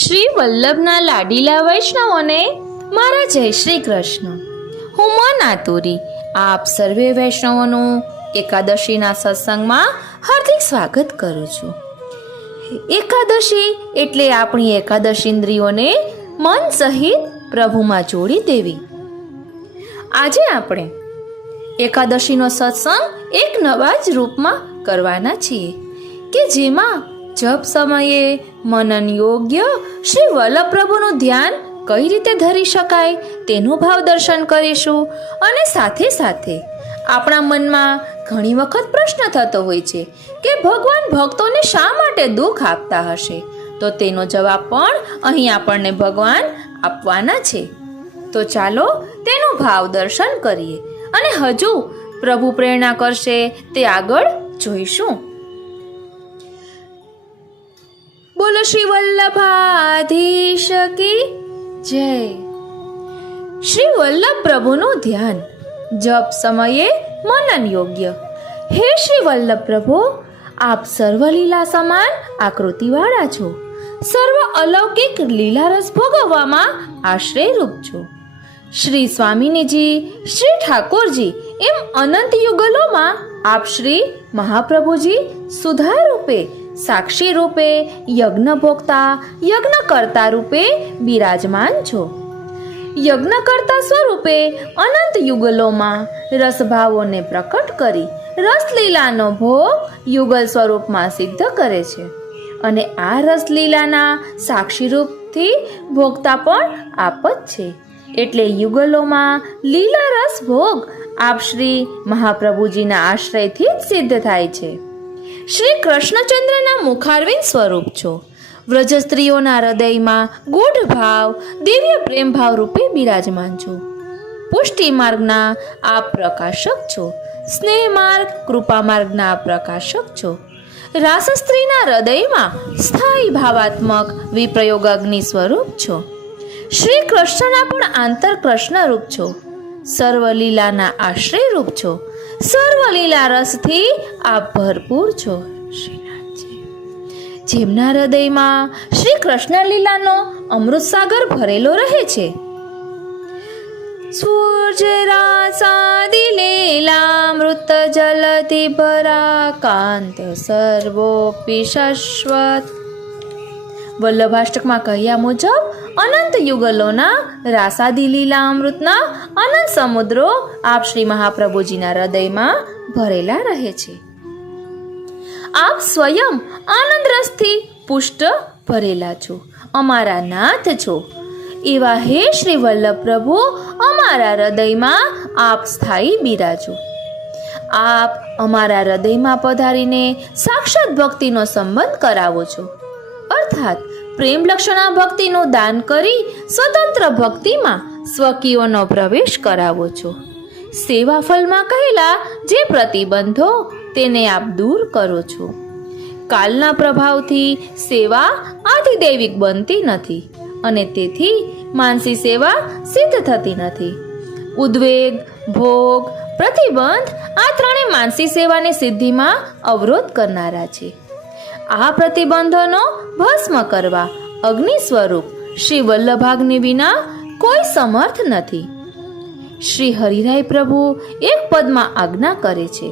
શ્રી વલ્લભના લાડીલા વૈષ્ણવોને મારા જય શ્રી કૃષ્ણ. હું મન આતુરી આપ સર્વે વૈષ્ણવોનું એકાદશીના સત્સંગમાં હાર્દિક સ્વાગત કરું છું. એકાદશી એટલે આપણી એકાદશ ઇન્દ્રિયોને મન સહિત પ્રભુમાં જોડી દેવી. આજે આપણે એકાદશીનો સત્સંગ એક નવા જ રૂપમાં કરવાના છીએ કે જેમાં જપ સમયે મનન યોગ્ય શ્રી વલ્લભ પ્રભુનું ધ્યાન કઈ રીતે ધરી શકાય તેનું ભાવ દર્શન કરીશું. અને સાથે સાથે આપણા મનમાં ઘણી વખત પ્રશ્ન થતો હોય છે કે ભગવાન ભક્તોને શા માટે દુઃખ આપતા હશે, તો તેનો જવાબ પણ અહીં આપણને ભગવાન આપવાના છે. તો ચાલો તેનું ભાવ દર્શન કરીએ અને હજુ પ્રભુ પ્રેરણા કરશે તે આગળ જોઈશું. બોલો શ્રી વલ્લભાધીશ કી જય. શ્રી વલ્લભ પ્રભુનું ધ્યાન જપ સમયે મનન યોગ્ય. હે શ્રી વલ્લભ પ્રભુ, આપ સર્વ લીલા સમાન આકૃતિવાળા છો. સર્વ અલૌકિક લીલા રસ ભોગવવામાં આશ્રયરૂપ છો. શ્રી સ્વામિનીજી, શ્રી ઠાકોરજી એમ અનંત યુગલોમાં આપ શ્રી મહાપ્રભુજી સુધા રૂપે, સાક્ષી રૂપે, યજ્ઞ ભોગતા, યજ્ઞ કરતા રૂપે બિરાજમાન છો. યજ્ઞ કરતા સ્વરૂપે અનંત યુગલોમાં રસભાવોને પ્રકટ કરી રસલીલાનો ભોગ યુગલ સ્વરૂપમાં સિદ્ધ કરે છે. અને આ રસલીલાના સાક્ષી રૂપથી ભોગતા પણ આપ જ છે. એટલે યુગલોમાં લીલા રસ ભોગ આપ શ્રી મહાપ્રભુજીના આશ્રયથી જ સિદ્ધ થાય છે. શ્રી કૃષ્ણચંદ્રના મુખારવિંદ સ્વરૂપ છો. વ્રજ સ્ત્રીઓના હૃદયમાં ગૂઢ ભાવ, દિવ્ય પ્રેમ ભાવ રૂપે બિરાજમાન છો. પુષ્ટિ માર્ગના આપ પ્રકાશક છો. સ્નેહ માર્ગ, કૃપા માર્ગના આપ પ્રકાશક છો. રાસ સ્ત્રીના હૃદયમાં સ્થાયી ભાવાત્મક વિપ્રયોગ અગ્નિ સ્વરૂપ છો. શ્રી કૃષ્ણના પણ આંતર કૃષ્ણ રૂપ છો. સર્વ લીલાના આશ્રય રૂપ છો. સર્વ લીલા રસથી આપ ભરપૂર છો. શ્રીનાથજી, જેમના હૃદયમાં શ્રી કૃષ્ણ લીલાનો અમૃત સાગર ભરેલો રહે છે. સૂર્યરાસાદિ લીલામૃત જલધિ ભરા કાંત સર્વોપી શાશ્વત. વલ્લભાષ્ટકમાં કહ્યા મુજબ અનંત યુગલોના રાસાદી લીલા અમૃતના અનંત સમુદ્રો આપ શ્રી મહાપ્રભુજીના હૃદયમાં ભરેલા રહે છે. આપ સ્વયં આનંદ રસથી પુષ્ટ ભરેલા છો. અમારા નાથ છો. એવા હે શ્રી વલ્લભ પ્રભુ, અમારા હૃદયમાં આપ સ્થાયી બિરાજો. આપ અમારા હૃદયમાં પધારીને સાક્ષાત ભક્તિનો સંબંધ કરાવો છો. અર્થાત પ્રેમ લક્ષણા ભક્તિનું દાન કરી સ્વતંત્ર ભક્તિમાં સ્વકીયોનો પ્રવેશ કરાવો છો. સેવા ફલમાં કહેલા જે પ્રતિબંધો તેને આપ દૂર કરો છો. કાલના પ્રભાવથી સેવા આધિદૈવિક બનતી નથી અને તેથી માનસી સેવા સિદ્ધ થતી નથી. ઉદ્વેગ, ભોગ, પ્રતિબંધ આ ત્રણેય માનસી સેવાની સિદ્ધિમાં અવરોધ કરનારા છે. આ પ્રતિબંધોનો ભસ્મ કરવા અગ્નિ સ્વરૂપ શ્રી વલ્લભાગ્નિ વિના કોઈ સમર્થ નથી. શ્રી હરિરાય પ્રભુ એક પદમાં આજ્ઞા કરે છે,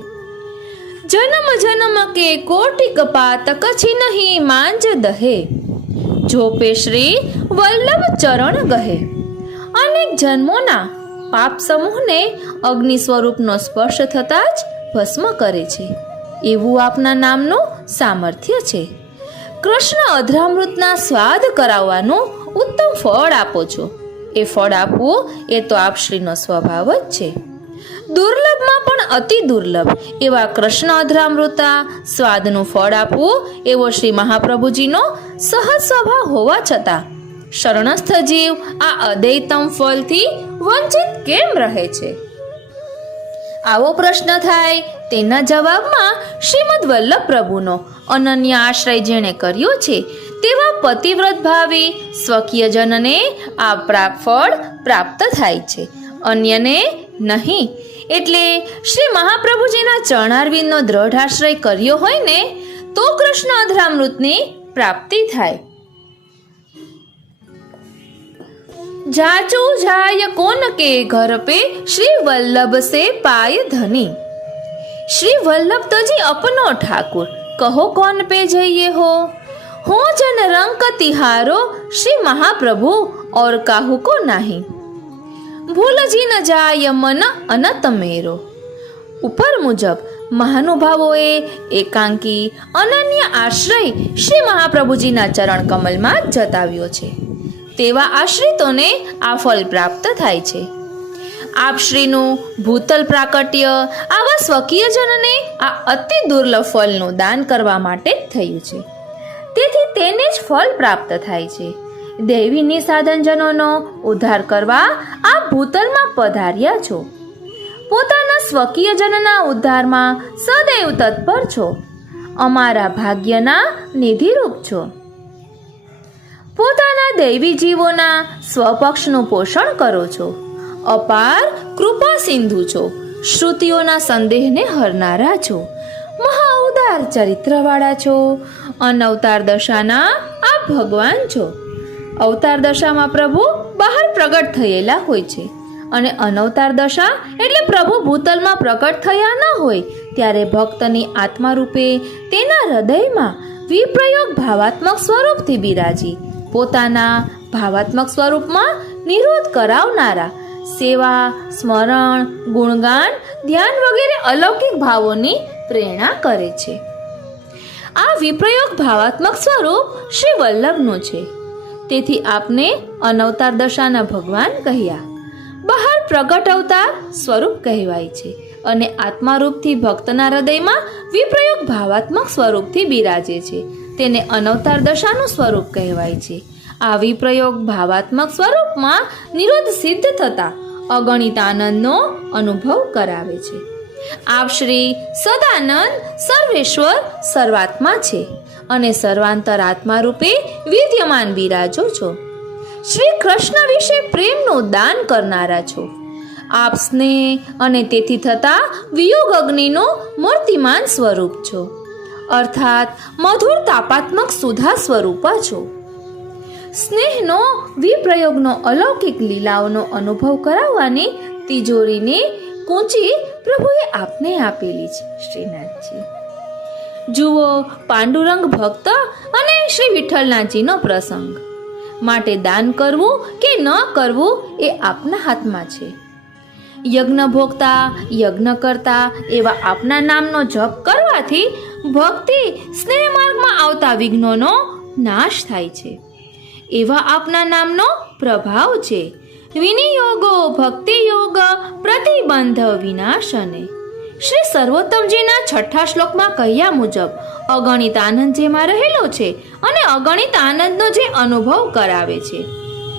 જન્મ જન્મ કે કોટિ કપાતક નહીં માંજ દહે, જોપે શ્રી વલ્લભ ચરણ ગહે. અનેક જન્મોના પાપ સમૂહને અગ્નિ સ્વરૂપનો સ્પર્શ થતાં જ ભસ્મ કરે છે. એવું આપના નામનું સામર્થ્ય છે. કૃષ્ણ અધરામૃતના સ્વાદ કરાવવાનું ઉત્તમ ફળ આપો છો. એ ફળ આપવું એ તો આપશ્રીનો સ્વભાવ જ છે. દુર્લભમાં પણ અતિ દુર્લભ એવા કૃષ્ણ અધરામૃતા સ્વાદનું ફળ આપવું એવો શ્રી મહાપ્રભુજીનો સહજ સ્વભાવ હોવા છતાં શરણસ્થ જીવ આ અદૈતમ ફળથી વંચિત કેમ રહે છે? આવો પ્રશ્ન થાય તેના જવાબમાં શ્રીમદ વલ્લભ પ્રભુનો અનન્ય આશ્રય જેણે કર્યો છે તેવા પતિવ્રત ભાવી સ્વકીય જનને આ ફળ પ્રાપ્ત થાય છે, અન્યને નહીં. એટલે શ્રી મહાપ્રભુજીના ચરણારવિંદનો દ્રઢ આશ્રય કર્યો હોય ને તો કૃષ્ણ અધરામૃતની પ્રાપ્તિ થાય. जाचू जाय कोन के घर पे श्री वल्लभ से पाय धनी। श्री वल्लभ तजी अपनो ठाकुर, कहो कौन पे जइए हो। हो जन रंग तिहारो श्री महाप्रभु, और काहू को नाही। भूल जी न जाय मन अनत मेरो। ઉપર મુજબ મહાનુભાવોએ એકાંકી અનન્ય આશ્રય શ્રી મહાપ્રભુજીના ચરણ કમલમાં જતાવ્યો છે। તેવા આશ્રિતોને આ ફળ પ્રાપ્ત થાય છે। આપ શ્રીનું ભૂતલ પ્રાકટ્ય આવા સ્વકીયજનને આ અતિ દુર્લભ ફળનું દાન કરવા માટે જ થયું છે, તેથી તેને જ ફળ પ્રાપ્ત થાય છે। દૈવીની સાધનજનોનો ઉદ્ધાર કરવા આપ ભૂતલમાં પધાર્યા છો। પોતાના સ્વકીયજનના ઉદ્ધારમાં સદૈવ તત્પર છો। અમારા ભાગ્યના નિધિરૂપ છો। પોતાના દૈવી જીવોના સ્વપક્ષનું પોષણ કરો છો। અપાર કૃપા સિંધુ છો। શ્રુતિઓના સંદેહને હરનારા છો। મહા ઉદાર ચરિત્રવાળા છો। અનવતાર દશાના આપ ભગવાન છો। અવતાર દશામાં પ્રભુ બહાર પ્રગટ થયેલા હોય છે, અને અનવતાર દશા એટલે પ્રભુ ભૂતલમાં પ્રગટ થયા ન હોય ત્યારે ભક્તની આત્મા રૂપે તેના હૃદયમાં વિપ્રયોગ ભાવાત્મક સ્વરૂપથી બિરાજી પોતાના ભાવાત્મક સ્વરૂપમાં નિરોધ કરાવનારા સેવા, સ્મરણ, ગુણગાન, ધ્યાન વગેરે અલૌકિક ભાવોની પ્રેરણા કરે છે। આ વિપ્રયોગ ભાવાત્મક સ્વરૂપ શ્રી વલ્લભનું છે, તેથી આપને અનવતાર દશાના ભગવાન કહ્યા। બહાર પ્રગટ અવતાર સ્વરૂપ કહેવાય છે, અને આત્મારૂપથી ભક્તના હૃદયમાં વિપ્રયોગ ભાવાત્મક સ્વરૂપથી બિરાજે છે, તેને અનવતાર દશાનું સ્વરૂપ કહેવાય છે। આ વિપ્રયોગ ભાવાત્મક સ્વરૂપમાં નિરોધ સિદ્ધ થતા અગણિત આનંદનો અનુભવ કરાવે છે। આપ શ્રી સદાનંદ, સર્વેશ્વર, સર્વાત્મા છે, અને સર્વાંતર આત્મા રૂપે વિદ્યમાન બિરાજો છો। શ્રી કૃષ્ણ વિશે પ્રેમનું દાન કરનારા છો। આપ સ્નેહ અને તેથી થતા વિયોગ અગ્નિનું મૂર્તિમાન સ્વરૂપ છો, અર્થાત મધુર તાપાત્મક સુધા સ્વરૂપા છો। સ્નેહનો વિપ્રયોગનો અલૌકિક લીલાઓનો અનુભવ કરાવવાની તિજોરીને કૂંચી પ્રભુએ આપને આપેલી છે। શ્રીનાથજી જુઓ, પાંડુરંગ ભક્ત અને શ્રી વિઠ્ઠલનાથજીનો પ્રસંગ। માટે દાન કરવું કે ન કરવું એ આપના હાથમાં છે। યજ્ઞ ભોગતા, યજ્ઞ કરતા એવા આપના નામનો જપ કરવાથી ભક્તિ સ્નેહ માર્ગમાં આવતા વિઘ્નોનો નાશ થાય છે। એવા આપના નામનો પ્રભાવ છે। વિનિયોગો ભક્તિ યોગ પ્રતિબંધ વિનાશને। શ્રી સર્વોત્તમજીના 6થા શ્લોકમાં કહ્યા મુજબ અગણિત આનંદ જેમાં રહેલો છે અને અગણિત આનંદનો જે અનુભવ કરાવે છે,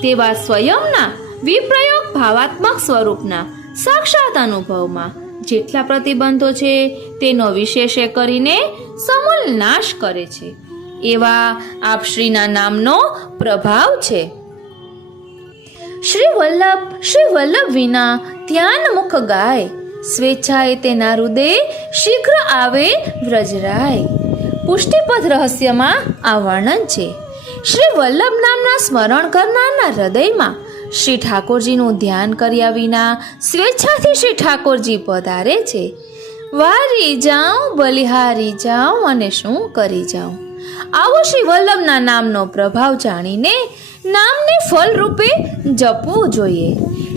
તેવા સ્વયંના વિપ્રયોગ ભાવાત્મક સ્વરૂપના સાક્ષાત અનુભવમાં જેટલા પ્રતિબંધો છે તેનો વિશેષે કરીને સમૂલ નાશ કરે છે, એવા આપ શ્રીના નામનો પ્રભાવ છે। શ્રી વલ્લભ વિના ધ્યાન મુખ ગાય, સ્વેચ્છાએ તેના હૃદય શીઘ્ર આવે વ્રજરાય। પુષ્ટિપદ રહસ્યમાં આ વર્ણન છે। શ્રી વલ્લભ નામના સ્મરણ કરનારના હૃદયમાં શ્રી ઠાકોરજીનું ધ્યાન કર્યા વિના સ્વેચ્છાથી શ્રી ઠાકોરજી પધારે છે। વારી જાઉં, બલિહારી જાઉં અને શું કરી જાઉં। આવો શ્રી વલ્લભના નામનો પ્રભાવ જાણીને નામને ફળ રૂપે જપવું જોઈએ।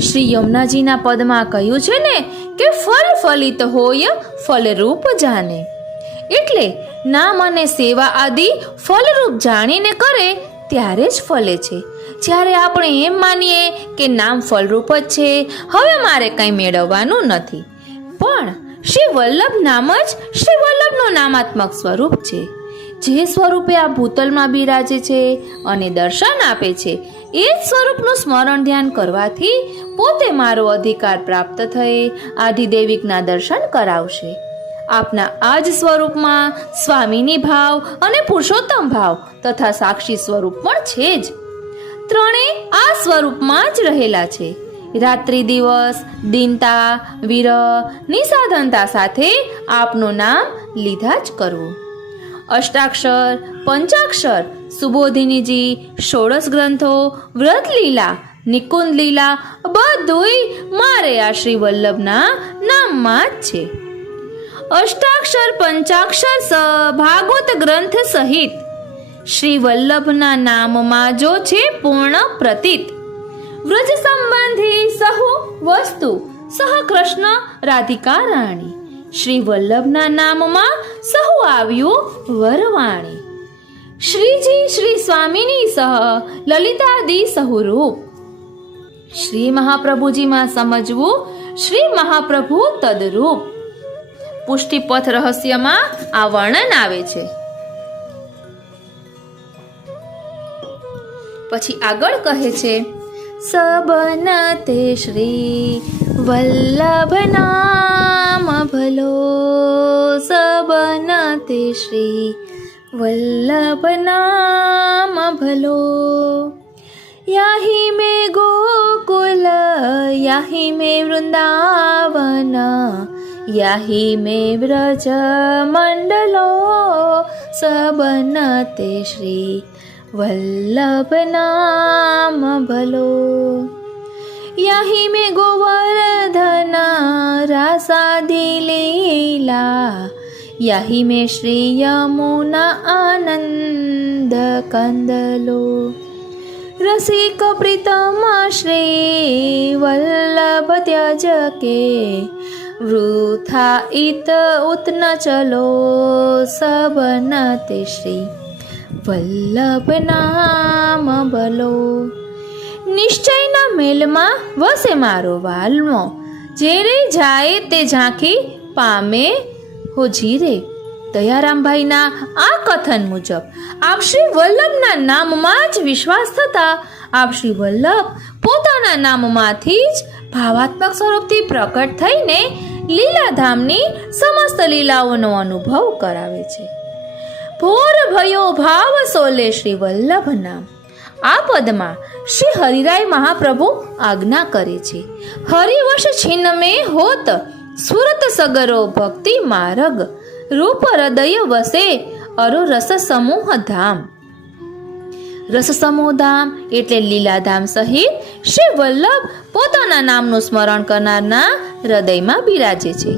શ્રી યમુનાજીના પદમાં કહ્યું છે ને કે ફલ ફલિત હોય ફલરૂપ જાને, એટલે નામ અને સેવા આદિ ફલરૂપ જાણીને કરે ત્યારે જ ફલે છે। જ્યારે આપણે એમ માનીએ કે નામ ફલરૂપ જ છે, હવે મારે કંઈ મેળવવાનું નથી, પણ શ્રી વલ્લભ નામ જ શ્રી વલ્લભનું નામાત્મક સ્વરૂપ છે। જે સ્વરૂપે આ ભૂતલમાં બિરાજે છે અને દર્શન આપે છે, એ જ સ્વરૂપનું સ્મરણ ધ્યાન કરવાથી પોતે મારો અધિકાર પ્રાપ્ત થઈ આધિદૈવિકના દર્શન કરાવશે। આપના આ જ સ્વરૂપમાં સ્વામીની ભાવ અને પુરુષોત્તમ ભાવ તથા સાક્ષી સ્વરૂપ પણ છે જ। ત્રણેય આ સ્વરૂપમાં જ રહેલા છે। રાત્રિ દિવસ દીનતા, વિરહ, નિસાધનતા સાથે આપનું નામ લીધા જ કરવું। અષ્ટાક્ષર, પંચાક્ષર, સુબોધિનીજી, ષોડશ ગ્રંથો, વ્રત લીલા, નિકુંજ લીલા બધુંય મારે આ શ્રી વલ્લભના નામમાં જ છે. અષ્ટાક્ષર પંચાક્ષર ભાગવત ગ્રંથ સહિત શ્રી વલ્લભના નામમાં જો છે પૂર્ણ પ્રતીત. વ્રજ સંબંધી સહુ વસ્તુ સહ કૃષ્ણ રાધિકા રાણી. શ્રી વલ્લભના નામમાં સહુ આવ્યું વરવાણી. શ્રીજી શ્રી સ્વામિની સહ લલિતાદી સહુ રૂપ. શ્રી મહાપ્રભુજીમાં સમજવું શ્રી મહાપ્રભુ તદરૂપ. પુષ્ટિપથ રહસ્યમાં આ વર્ણન આવે છે. પછી આગળ કહે છે, સબન તે શ્રી વલ્લભ નામ ભલો, સબન તે શ્રી વલ્લભ નામ ભલો. યાહી મે ગોકુલ યાહી મે વૃંદાવન, યાહી મે વ્રજ મંડલો, સબન તે શ્રી વલ્લભ નામ ભલો. યાહી મે ગોવર્ધન રાસાદી લીલા, યાહી મે શ્રી યમુના આનંદ કંદલો. રસિક પ્રીતમ શ્રી વલ્લભ ત્યજ કે, વૃથા ઈત ઉત ન ચલો, સબન તે શ્રી વલ્લભ નામ ભલો. નિશ્ચયના મેલમાં વસે મારો વાલમો, જે રે જાય તે ઝાંખી પામે હો જીરે. દયારામભાઈના આ કથન મુજબ આપ શ્રી વલ્લભના નામમાં જ વિશ્વાસ થતા આપ શ્રી વલ્લભ પોતાના નામમાંથી જ ભાવાત્મક સ્વરૂપથી પ્રકટ થઈને લીલાધામની સમસ્ત લીલાઓનો અનુભવ કરાવે છે. ભોર ભયો ભાવ સોલે શ્રી વલ્લભ નામ. આ પદમાં શ્રી હરિરાય મહાપ્રભુ આજ્ઞા કરે છે, હરિવશ છિન્ન મેં હોત સુરત સગરો ભક્તિ માર્ગ, રૂપ હૃદય વસે અરો રસ સમૂહ ધામ. રસ સમૂહ ધામ એટલે લીલાધામ સહિત શ્રી વલ્લભ પોતાના નામનું સ્મરણ કરનારના હૃદયમાં બિરાજે છે.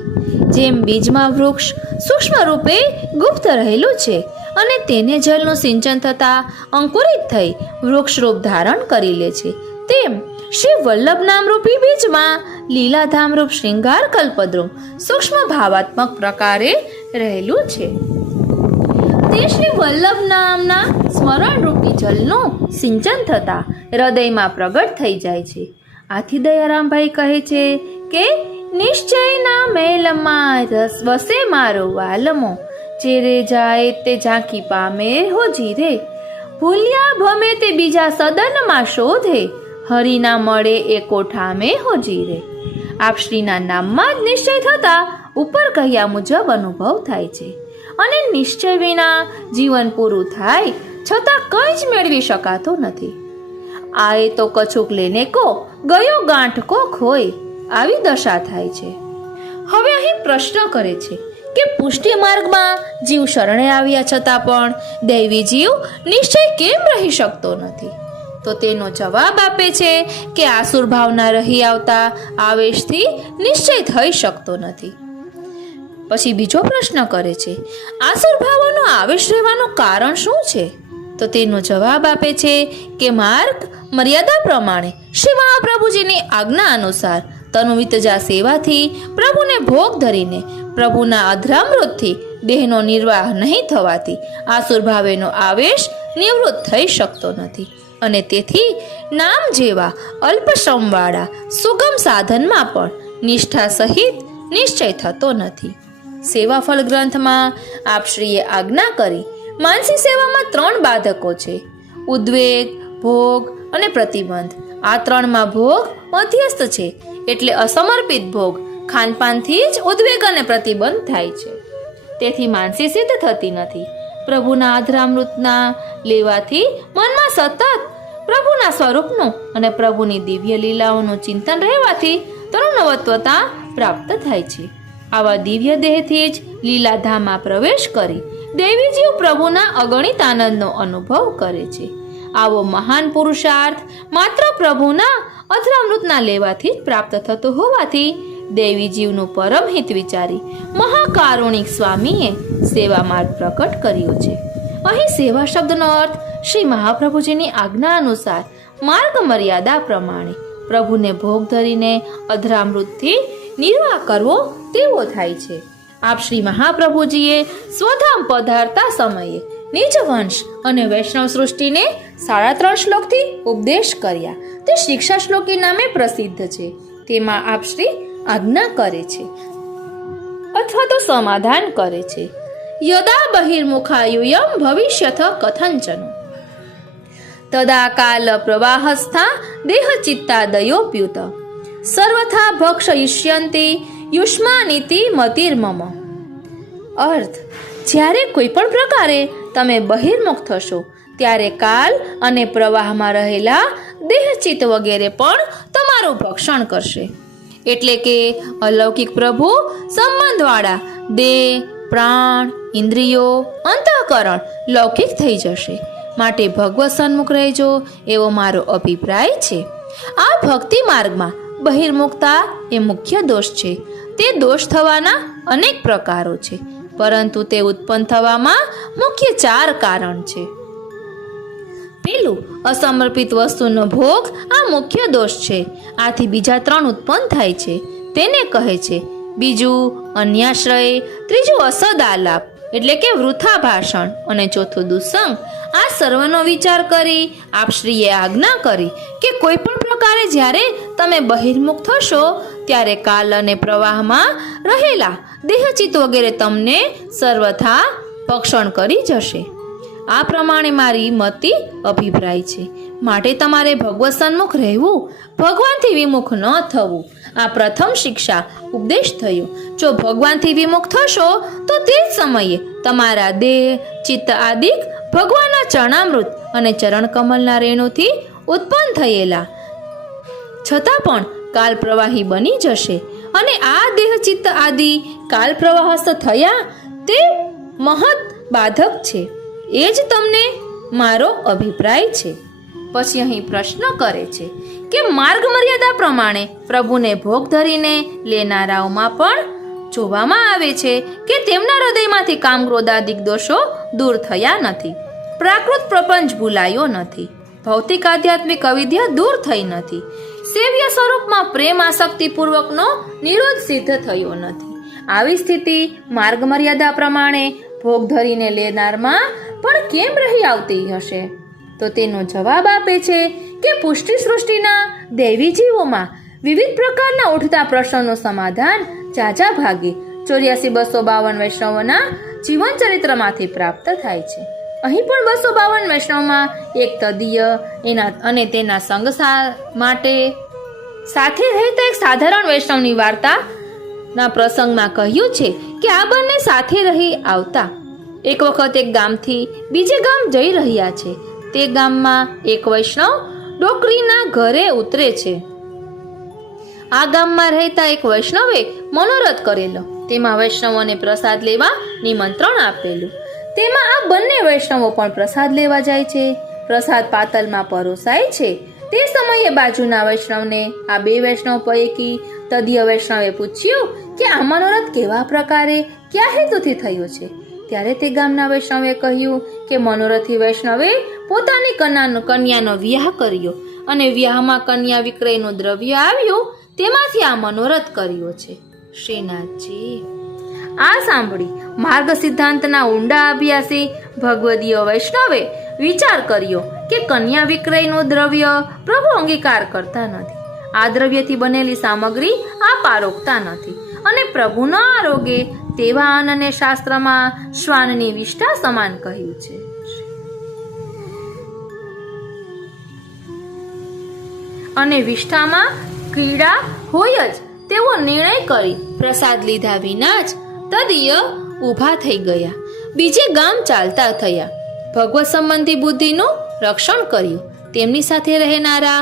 જેમ બીજમાં વૃક્ષ સૂક્ષ્મ રૂપે ગુપ્ત રહેલું છે અને તેને જળનું સિંચન થતા અંકુરિત થઈ વૃક્ષ રૂપ ધારણ કરી લે છે, તેમ શ્રી વલ્લભ નામરૂપી બીજમાં લીલાધામ રૂપ શ્રૃંગાર કલ્પદ્રુમ સૂક્ષ્મ ભાવાત્મક પ્રકારે રહેલું છે. તે શ્રી વલ્લભ નામના સ્મરણ રૂપી જલનું સિંચન થતા હૃદયમાં પ્રગટ થઈ જાય છે. આથી દયારામભાઈ કહે છે કે નિશ્ચયના મેલમાં રસ વસે મારો વાલમો, ચેરે જાય તે ઝાંખી પામે હો જીરે. ભૂલ્યા ભમે તે બીજા સદનમાં શોધે, હરિના મળે એ કોઠામે હો જીરે. આપ શ્રીના નામમાં જ નિશ્ચય થતા ઉપર કહ્યા મુજબ અનુભવ થાય છે અને નિશ્ચય વિના જીવન પૂરું થાય છતાં કંઈ જ મેળવી શકાતો નથી. આએ તો કછુક લેને કો ગયો ગાંઠ કો ખોય, આવી દશા થાય છે. હવે અહીં પ્રશ્ન કરે છે કે પુષ્ટિ માર્ગમાં જીવ શરણે આવ્યા છતાં પણ દૈવી જીવ નિશ્ચય કેમ રહી શકતો નથી? તો તેનો જવાબ આપે છે કે આસુર ભાવના રહી આવતા આવેશથી નિશ્ચય થઈ શકતો નથી. પછી બીજો પ્રશ્ન કરે છે, આસુર ભાવોનો આવેશ રહેવાનું કારણ શું છે? તો તેનો જવાબ આપે છે કે માર્ગ મર્યાદા પ્રમાણે શ્રી મહાપ્રભુજીની આજ્ઞા અનુસાર તનુવિતજા સેવાથી પ્રભુને ભોગ ધરીને પ્રભુના અધરામૃતથી દેહનો નિર્વાહ નહીં થવાથી આસુર ભાવેનો આવેશ નિવૃત્ત થઈ શકતો નથી અને તેથી નામ જેવા અલ્પ શ્રમવાળા સુગમ સાધનમાં પણ નિષ્ઠા સહિત નિશ્ચય થતો નથી. સેવાફળ ગ્રંથમાં આપશ્રીએ આજ્ઞા કરી માનસી સેવામાં 3 બાધકો છે: ઉદ્વેગ, ભોગ અને પ્રતિબંધ. આ 3માં ભોગ મધ્યસ્થ છે, એટલે અસમર્પિત ભોગ ખાનપાનથી જ ઉદ્વેગ અને પ્રતિબંધ થાય છે. તેથી માનસી સિદ્ધ થતી નથી. પ્રભુના અધરામૃતના લેવાથી મનમાં સતત પ્રભુના સ્વરૂપનું અને પ્રભુની દિવ્ય લીલાઓનું ચિંતન રહેવાથી તરુણવત્વતા પ્રાપ્ત થાય છે. આવા દિવ્ય દેહથી જ લીલાધામમાં પ્રવેશ કરી દૈવી જીવ પ્રભુના અગણિત આનંદનો અનુભવ કરે છે. આવો મહાન પુરુષાર્થ માત્ર પ્રભુના અધરામૃતના લેવાથી જ પ્રાપ્ત થતો હોવાથી દેવી જીવનું પરમ હિત વિચારી મહાકારુણિક સ્વામીએ સેવા માર્ગ પ્રકટ કર્યો છે. અહીં સેવા શબ્દનો અર્થ શ્રી મહાપ્રભુજીની આજ્ઞા અનુસાર માર્ગ મર્યાદા પ્રમાણે પ્રભુને ભોગ ધરીને અધરામૃતથી નિર્વાહ કરવો તેવો થાય છે. આપ શ્રી મહાપ્રભુજીએ સ્વધામ પધારતા સમયે નિજ વંશ અને વૈષ્ણવ સૃષ્ટિને 3.5 શ્લોકથી ઉપદેશ કર્યા. તે શિક્ષા શ્લોકી નામે પ્રસિદ્ધ છે. તેમાં આપ શ્રી આજ્ઞા કરે છે અથવા તો સમાધાન કરે છે. યદા બહિર્મુખાયુયમ ભવિષ્યથ કથંચન તદા કાલ પ્રવાહસ્થા દેહ ચિત્તાદયોપ્યુત સર્વથા ભક્ષયિષ્યંતિ યુષ્માનિતિ મતિર્મમ. અર્થ: જ્યારે કોઈ પણ પ્રકારે તમે બહિર્મુખ થશો ત્યારે કાલ અને પ્રવાહમાં રહેલા દેહચિત્ત વગેરે પણ તમારું ભક્ષણ કરશે. એટલે કે અલૌકિક પ્રભુ સંબંધવાળા દેહ, પ્રાણ, ઇન્દ્રિયો, અંતઃકરણ લૌકિક થઈ જશે. માટે ભગવત સન્મુખ રહેજો એવો મારો અભિપ્રાય છે. આ ભક્તિ માર્ગમાં બહિર્મુખતા એ મુખ્ય દોષ છે. તે દોષ થવાના અનેક પ્રકારો છે, પરંતુ તે ઉત્પન્ન થવામાં મુખ્ય 4 કારણ છે. પેલું, અસમર્પિત વસ્તુનો ભોગ આ મુખ્ય દોષ છે. આથી બીજા 3 ઉત્પન્ન થાય છે, તેને કહે છે. બીજું, અન્યાશ્રય. ત્રીજું, અસદાલાપ એટલે કે વૃથા ભાષણ. અને ચોથું, દુસ્સંગ. આ સર્વનો વિચાર કરી આપશ્રીએ આજ્ઞા કરી કે કોઈ પણ પ્રકારે જ્યારે તમે બહિર્મુખ થશો ત્યારે કાલ અને પ્રવાહમાં રહેલા દેહચિત્ત વગેરે તમને સર્વથા ભક્ષણ કરી જશે. આ પ્રમાણે મારી મતિ અભિપ્રાય છે. માટે તમારે ભગવત સન્મુખ રહેવું, ભગવાનથી વિમુખ ન થવું. આ પ્રથમ શિક્ષા ઉપદેશ થયો. જો ભગવાનથી વિમુખ થશો તો તે જ સમયે તમારા દેહ, ચિત્ત આદિક ભગવાનના ચરણામૃત અને ચરણ કમલના રેણુથી ઉત્પન્ન થયેલા છતાં પણ કાલ પ્રવાહી બની જશે. અને આ દેહ, ચિત્ત આદિ કાલ પ્રવાહસ્થ થયા તે મહત બાધક છે. એ જ તમને મારો અભિપ્રાય છે. પછી અહીં પ્રશ્ન કરે છે કે માર્ગ મર્યાદા પ્રમાણે પ્રભુને ભોગ ધરીને લેનારાઓમાં પણ જોવામાં આવે છે કે તેમના હૃદયમાંથી કામ ક્રોધાદિક દોષો દૂર થયા નથી, પ્રાકૃત પ્રપંચ ભૂલાયો નથી, ભૌતિક આધ્યાત્મિક અવિદ્યા દૂર થઈ નથી, સેવ્ય સ્વરૂપમાં પ્રેમ આસક્તિપૂર્વકનો નિરોધ સિદ્ધ થયો નથી. આવી સ્થિતિ માર્ગ મર્યાદા પ્રમાણે ભોગ ધરીને લેનારમાં પણ કેમ રહી આવતી હશે? તો તેનો જવાબ આપે છે કે પુષ્ટિ સૃષ્ટિના દૈવી જીવોમાં વિવિધ પ્રકારના ઉઠતા પ્રશ્નોનું સમાધાન ઝાઝા ભાગે 84,252 વૈષ્ણવોના જીવન ચરિત્રમાંથી પ્રાપ્ત થાય છે. અહીં પણ 252 વૈષ્ણવમાં એક તદીય અને તેના સંગ માટે સાથે રહેતા એક સાધારણ વૈષ્ણવની વાર્તાના પ્રસંગમાં કહ્યું છે કે આ બંને સાથે રહી આવતા એક વખત એક ગામથી બીજે ગામ જઈ રહ્યા છે. તે ગામમાં એક વૈષ્ણવ ડોકરીના ઘરે ઉતરે છે. આ ગામમાં રહેતા એક વૈષ્ણવે મનોરથ કરેલો. તેમાં વૈષ્ણવોને પ્રસાદ લેવા નિમંત્રણ આપેલું. તેમાં આ બંને વૈષ્ણવો પણ પ્રસાદ લેવા જાય છે. પ્રસાદ પાતલમાં પરોસાય છે. તે સમયે બાજુના વૈષ્ણવને આ 2 વૈષ્ણવ પૈકી તદીય વૈષ્ણવે પૂછ્યું કે આ મનોરથ કેવા પ્રકારે, કયા હેતુથી થયો છે? ત્યારે તે ગામના વૈષ્ણવે કહ્યું કે મનોરથી વૈષ્ણવે પોતાની કન્યાનો વિવાહ કર્યો અને વિવાહમાં કન્યા વિક્રયનું દ્રવ્ય આવ્યું, તેમાંથી આ મનોરથ કર્યો છે. શ્રીનાથજી. આ સાંભળી માર્ગ સિદ્ધાંતના ઊંડા અભ્યાસી ભગવદીય વૈષ્ણવે વિચાર કર્યો કે કન્યા વિક્રયનું દ્રવ્ય પ્રભુ અંગીકાર કરતા નથી. આ દ્રવ્યથી બનેલી સામગ્રી આ પારોકતા નથી અને પ્રભુના આરોગે તેવા અન્નને શાસ્ત્રમાં શ્વાનની વિષ્ઠા સમાન કહ્યું છે. અને વિષ્ઠામાં કીડા હોય જ તેવો નિર્ણય કરી પ્રસાદ લીધા વિના જ તદીય ઊભા થઈ ગયા. બીજે ગામ ચાલતા થયા. ભગવત સંબંધી બુદ્ધિનું રક્ષણ કર્યું. તેમની સાથે રહેનારા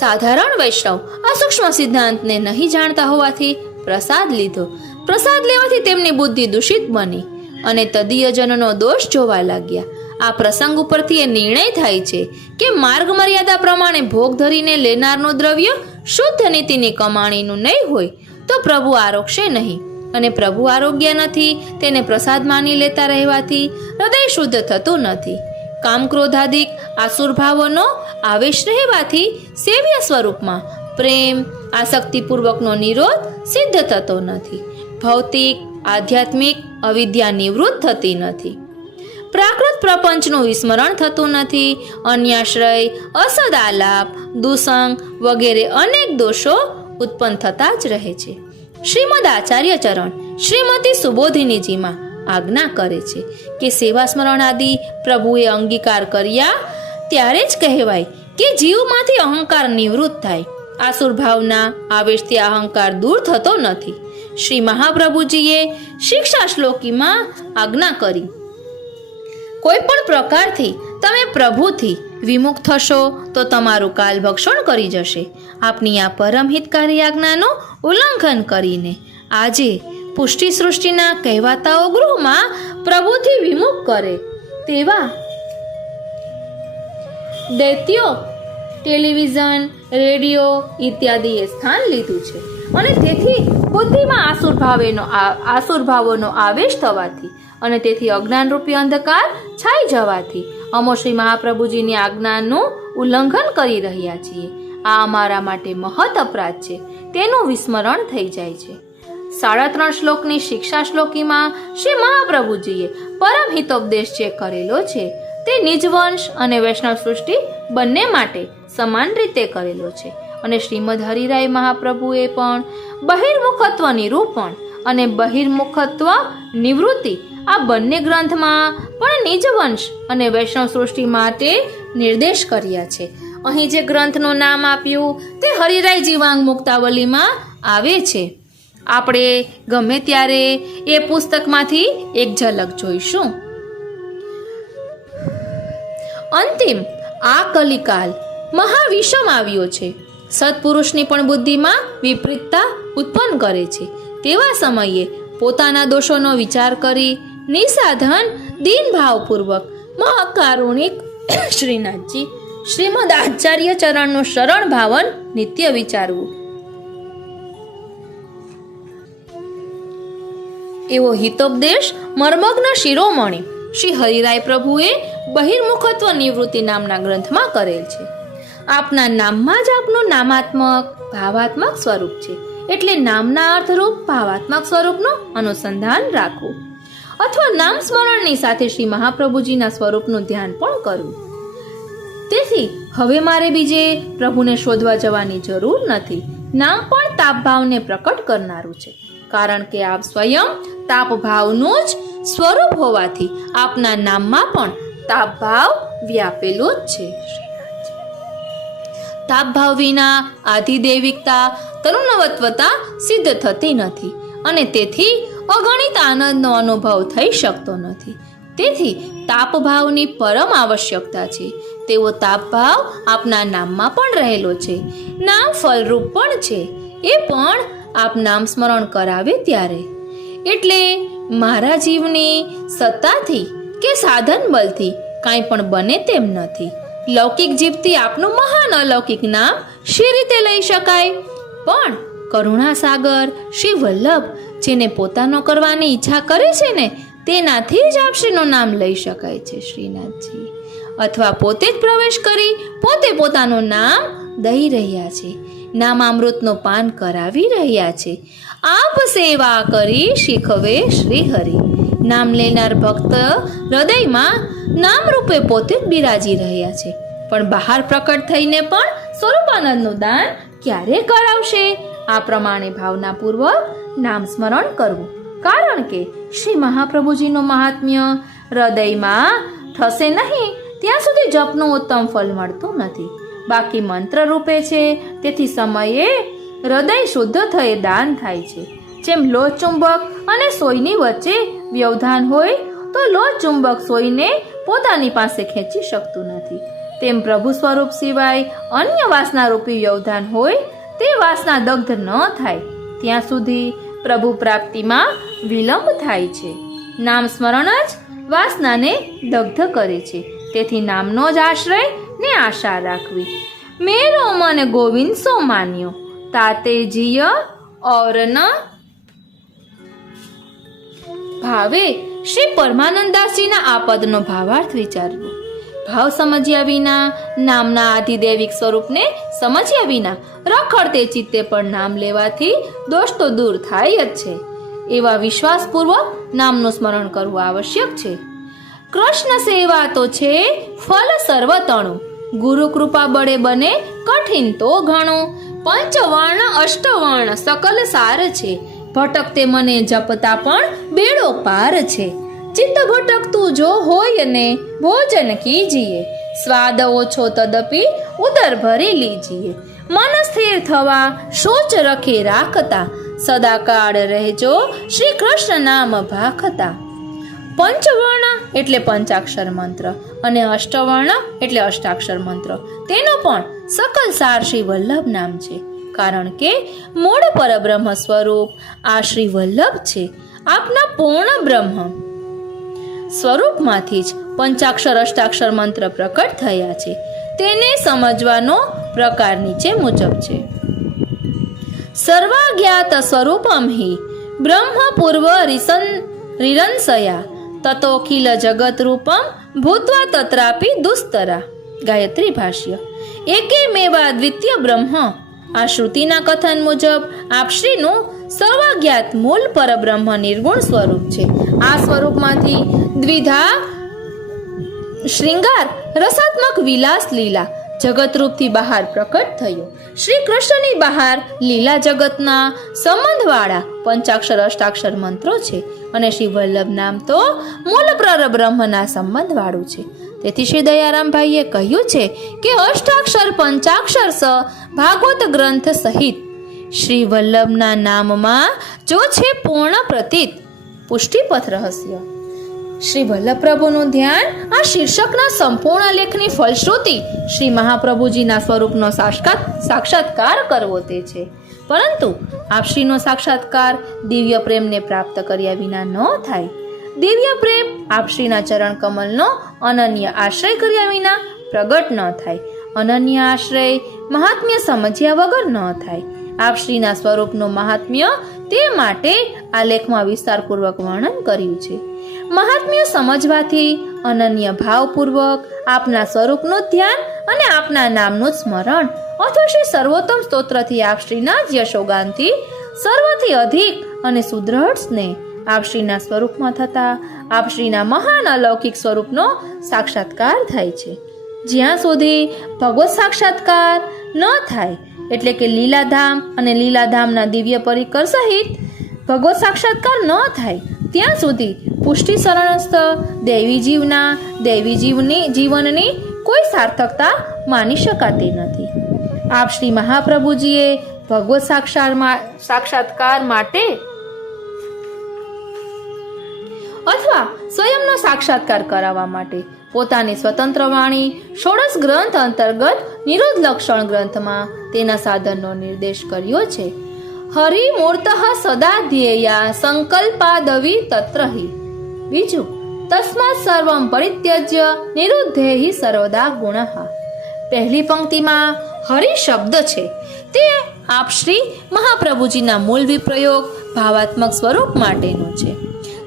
સાધારણ વૈષ્ણવ આ સૂક્ષ્મ સિદ્ધાંતને નહીં જાણતા હોવાથી પ્રસાદ લીધો. પ્રસાદ લેવાથી તેમની બુદ્ધિ દૂષિત બની અને તદીયજનોનો દોષ જોવા લાગ્યા. આ પ્રસંગ ઉપરથી એ નિર્ણય થાય છે કે માર્ગ મર્યાદા પ્રમાણે ભોગ ધરીને લેનારનું દ્રવ્ય શુદ્ધ નીતિની કમાણીનું નહીં હોય તો પ્રભુ આરોગશે નહીં, અને પ્રભુ આરોગ્ય નથી તેને પ્રસાદ માની લેતા રહેવાથી હૃદય શુદ્ધ થતું નથી. કામ ક્રોધાદિક આસુર ભાવોનો આવેશ રહેવાથી સેવ્ય સ્વરૂપમાં પ્રેમ આસક્તિપૂર્વકનો નિરોધ સિદ્ધ થતો નથી. ભૌતિક આધ્યાત્મિક અવિદ્યા નિવૃત્ત થતી નથી. પ્રાકૃત પ્રપંચનું વિસ્મરણ થતું નથી. અન્યાશ્રય, અસદાલાપ, દુસંગ વગેરે અનેક દોષો ઉત્પન્ન થતા જ રહે છે. શ્રીમદ આચાર્ય ચરણ શ્રીમતી સુબોધિનીજીમાં આજ્ઞા કરે છે કે સેવા સ્મરણ આદિ પ્રભુએ અંગીકાર કર્યા ત્યારે જ કહેવાય કે જીવમાંથી અહંકાર નિવૃત્ત થાય. આસુર ભાવના આવેશથી અહંકાર દૂર થતો નથી. શ્રી મહાપ્રભુજીએ શિક્ષા શ્લોકીમાં આજ્ઞા કરી, કોઈ પણ પ્રકારથી તમે પ્રભુથી વિમુખ થશો તો તમારું કાલભક્ષણ કરી જશે. આપની આ પરમ હિતકારી આજ્ઞાનું ઉલ્લંઘન કરીને આજે પુષ્ટિ સૃષ્ટિના કહેવાતાઓ ગૃહમાં પ્રભુથી વિમુખ કરે તેવા દૈત્યો ટેલિવિઝન, રેડિયો ઇત્યાદિએ સ્થાન લીધું છે, અને તેથી બુદ્ધિમાં આસુર ભાવોનો આવેશ થવાથી અને તેથી અજ્ઞાનરૂપી અંધકાર છાઈ જવાથી અમો શ્રી મહાપ્રભુજીની આજ્ઞાનું ઉલ્લંઘન કરી રહ્યા છીએ. આ અમારા માટે મહત અપરાધ છે, તેનું વિસ્મરણ થઈ જાય છે. 3.5 શ્લોકની શિક્ષા શ્લોકીમાં શ્રી મહાપ્રભુજીએ પરમ હિતોપદેશ જે કરેલો છે તે નિજવંશ અને વૈષ્ણવ સૃષ્ટિ બંને માટે સમાન રીતે કરેલો છે. અને શ્રીમદ હરિરાય મહાપ્રભુએ પણ બહિર્મુખત્વ નિરૂપણ અને બહિર્મુખત્વ નિવૃત્તિ આ બંને ગ્રંથમાં પણ નિજવંશ અને વૈષ્ણવ સૃષ્ટિ માટે નિર્દેશ કર્યા છે. અહીં જે ગ્રંથનું નામ આપ્યું તે હરિરાય જીવાંગ મુક્તાવલીમાં આવે છે. આપણે ગમે ત્યારે એ પુસ્તકમાંથી એક ઝલક જોઈશું. અંતિમ આ કલિકાલ મહાવિષમ આવ્યો છે. સત્પુરુષની પણ બુદ્ધિમાં વિપરીતતા ઉત્પન્ન કરે છે. તેવા સમયે પોતાના દોષોનો વિચાર કરી નિસાધન દીનભાવપૂર્વક મહાકારુણિક શ્રીનાથજી શ્રીમદ આચાર્ય ચરણનું શરણ ભાવન નિત્ય વિચારવું. એવો હિતોપદેશ મર્મગ્ન શિરોમણી શ્રી હરિરાય પ્રભુએ બહિર્મુખત્વ નિવૃત્તિ નામના ગ્રંથમાં કરેલ છે. આપના નામમાં જ આપનું નામાત્મક ભાવાત્મક સ્વરૂપ છે, એટલે નામના અર્થરૂપ ભાવાત્મક સ્વરૂપનું અનુસંધાન રાખવું અથવા નામ સ્મરણની સાથે શ્રી મહાપ્રભુજીના સ્વરૂપનું ધ્યાન પણ કરવું. તેથી હવે મારે બીજે પ્રભુને શોધવા જવાની જરૂર નથી. નામ પણ તાપભાવને પ્રકટ કરનારું છે, કારણ કે આપ સ્વયં તાપભાવનું જ સ્વરૂપ હોવાથી આપના નામમાં પણ તાપભાવ વ્યાપેલો જ છે. તાપભાવ વિના આધિદૈવિકતા તરુણવત્વતા સિદ્ધ થતી નથી, અને તેથી અગણિત આનંદનો અનુભવ થઈ શકતો નથી. તેથી તાપભાવની પરમ આવશ્યકતા છે. તેવો તાપભાવ આપના નામમાં પણ રહેલો છે. નામ ફલરૂપ પણ છે, એ પણ આપ નામ સ્મરણ કરાવે ત્યારે. એટલે મારા જીવની સત્તાથી કે સાધન બલથી કાંઈ પણ બને તેમ નથી. લૌકિક જીભથી આપનું મહાન અલૌકિક નામ શી રીતે લઈ શકાય? પણ કરુણા સાગર શ્રી વલ્લભ જેને પોતાનો કરવાની ઈચ્છા કરે છે ને, તેનાથી જ આપશ્રીનું નામ લઈ શકાય છે શ્રીનાથજી. અથવા પોતે જ પ્રવેશ કરી પોતે પોતાનું નામ દઈ રહ્યા છે, નામામૃતનું પાન કરાવી રહ્યા છે. આપ સેવા કરી શીખવે શ્રી હરિ. નામ લેનાર ભક્ત હૃદયમાં નામ રૂપે પોતે જ બિરાજી રહ્યા છે, પણ બહાર પ્રકટ થઈને પણ સ્વરૂપાનંદનું દાન ક્યારે કરાવશે? આ પ્રમાણે ભાવનાપૂર્વક નામ સ્મરણ કરવું, કારણ કે શ્રી મહાપ્રભુજીનું મહાત્મ્ય હૃદયમાં થશે નહીં ત્યાં સુધી જપનું ઉત્તમ ફલ મળતું નથી. બાકી મંત્ર રૂપે છે, તેથી સમયે હૃદય શુદ્ધ થઈ દાન થાય છે. જેમ લોહ ચુંબક અને સોયની વચ્ચે વ્યવધાન હોય તો લોહ ચુંબક સોયને પોતાની પાસે ખેંચી શકતું નથી, તેમ પ્રભુ સ્વરૂપ સિવાય અન્ય વાસના રૂપી વ્યવધાન હોય તે વાસના દગ્ધ ન થાય ત્યાં સુધી પ્રભુ પ્રાપ્તિમાં વિલંબ થાય છે. નામ સ્મરણ જ વાસનાને દગ્ધ કરે છે. તેથી નામનો જ આશ્રય ને આશા રાખવી. મેરો મન ગોવિંદ સો માન્યો, તાતે જીય ઓર ન ભાવે. શ્રી પરમાનંદાસજીના આ પદનો ભાવાર્થ વિચારવો. ભાવ સમજ્યા વિના, નામના આધિદૈવિક સ્વરૂપને સમજ્યા વિના રખડતે ચિત્તે પણ નામ લેવાથી દોષ તો દૂર થાય જ છે. એવા વિશ્વાસપૂર્વક નામનું સ્મરણ કરવું આવશ્યક છે. કૃષ્ણ સેવા તો છે ફલ સર્વતણું, ગુરુ કૃપા બળે બને કઠિન તો ઘણું. પંચવર્ણ અષ્ટવર્ણ સકલ સાર છે, ભટકતે મને જપતા પણ બેડો પાર છે. ચિત્ત ભટકતું જો હોય ને ભોજન કીજીએ, સ્વાદ ઓછો તદપી ઉદર ભરી લીજીએ. મન સ્થિર થવા સોચ રખે રાખતા, સદાકાળ રહેજો શ્રી કૃષ્ણ નામ ભાખતા. પંચવર્ણ એટલે પંચાક્ષર મંત્ર અને અષ્ટવર્ણ એટલે અષ્ટાક્ષર મંત્ર. તેનો પણ સકલ સાર શ્રી વલ્લભ નામ છે. કારણ કે મૂળ પરબ્રહ્મ સ્વરૂપ આ શ્રી વલ્લભ છે. આપના પૂર્ણ બ્રહ્મ સ્વરૂપમાંથી જ પંચાક્ષર અષ્ટાક્ષર મંત્ર પ્રકટ થયા છે. તેને સમજવાનો પ્રકાર નીચે મુજબ છે. સર્વાજ્ઞાત સ્વરૂપમ હિ બ્રહ્મ પૂર્વ રિરંસયા, તતોખિલ જગત રૂપમ ભૂત્વા તત્રાપી દુસ્તરા. ગાયત્રી ભાષ્ય. એકે મેવા દ્વિતીય બ્રહ્મ. આ શ્રુતિના કથન મુજબ આપશ્રીનું સર્વાજ્ઞાત મૂળ પરબ્રહ્મ નિર્ગુણ સ્વરૂપ છે. આ સ્વરૂપમાંથી દ્વિધા શૃંગાર રસાત્મક વિલાસ લીલા જગતરૂપથી બહાર પ્રકટ થયો. શ્રી કૃષ્ણની બહાર લીલા જગતના સંબંધવાળા પંચાક્ષર અષ્ટાક્ષર મંત્રો છે અને શ્રી વલ્લભ નામ તો મૂળ પરબ્રહ્મના સંબંધવાળું છે. તેથી શ્રી દયારામભાઈએ કહ્યું છે કે અષ્ટાક્ષર પંચાક્ષર સ ભાગવત ગ્રંથ સહિત શ્રી વલ્લભના નામમાં જો છે પૂર્ણ પ્રતીત પુષ્ટિપથ રહસ્ય. શ્રી વલ્લભ પ્રભુનું ધ્યાન આ શીર્ષકના સંપૂર્ણ લેખની ફલશ્રુતિ શ્રી મહાપ્રભુજીના સ્વરૂપનો સાક્ષાત્કાર કરવો તે છે. પરંતુ આપશ્રીનો સાક્ષાત્કાર દિવ્ય પ્રેમને પ્રાપ્ત કર્યા વિના ન થાય. દિવ્ય પ્રેમ આપશ્રીના ચરણ કમલનો અનન્ય આશ્રય કર્યા વિના પ્રગટ ન થાય. અનન્ય આશ્રય મહાત્મ્ય સમજ્યા વગર ન થાય. આપશ્રીના સ્વરૂપનું મહાત્મ્ય તે માટે આ લેખમાં વિસ્તારપૂર્વક વર્ણન કર્યું છે. મહાત્મ્ય સમજવાથી અનન્ય ભાવપૂર્વક આપના સ્વરૂપનું ધ્યાન અને આપના નામનું સ્મરણ અથવા શ્રી સર્વોત્તમ સ્તોત્રથી આપશ્રીના જ યશોગાનથી સર્વથી અધિક અને સુદ્રઢ સ્નેહ આપશ્રીના સ્વરૂપમાં થતા આપશ્રીના મહાન અલૌકિક સ્વરૂપનો સાક્ષાત્કાર થાય છે. જ્યાં સુધી ભગવત સાક્ષાત્કાર ન થાય એટલે કે લીલાધામ અને લીલાધામના દિવ્ય પરિકર સહિત ભગવત સાક્ષાત્કાર ન થાય ત્યાં સુધી પુષ્ટિ શરણસ્થ દૈવી જીવનની કોઈ સાર્થકતા માની શકાતી નથી. આપ શ્રી મહાપ્રભુજીએ ભગવત સાક્ષાત્કાર માટે અથવા સ્વયંનો સાક્ષાત્કાર કરાવવા માટે પોતાની સ્વતંત્ર વાણી ષોડશ ગ્રંથ અંતર્ગત નિરોધ લક્ષણ ગ્રંથમાં તેના સાધનનો નિર્દેશ કર્યો છે. હરિ મૂર્તઃ સદા ધ્યેયા સંકલ્પાદવિ તત્રહિ. બીજું, તસ્માત સર્વમ પરિત્યજ્ય નિરુદ્ધેહિ સર્વદા ગુણઃ. પહેલી પંક્તિમાં હરિ શબ્દ છે તે આપ શ્રી મહાપ્રભુજીના મૂળ વિપ્રયોગ ભાવાત્મક સ્વરૂપ માટેનો છે.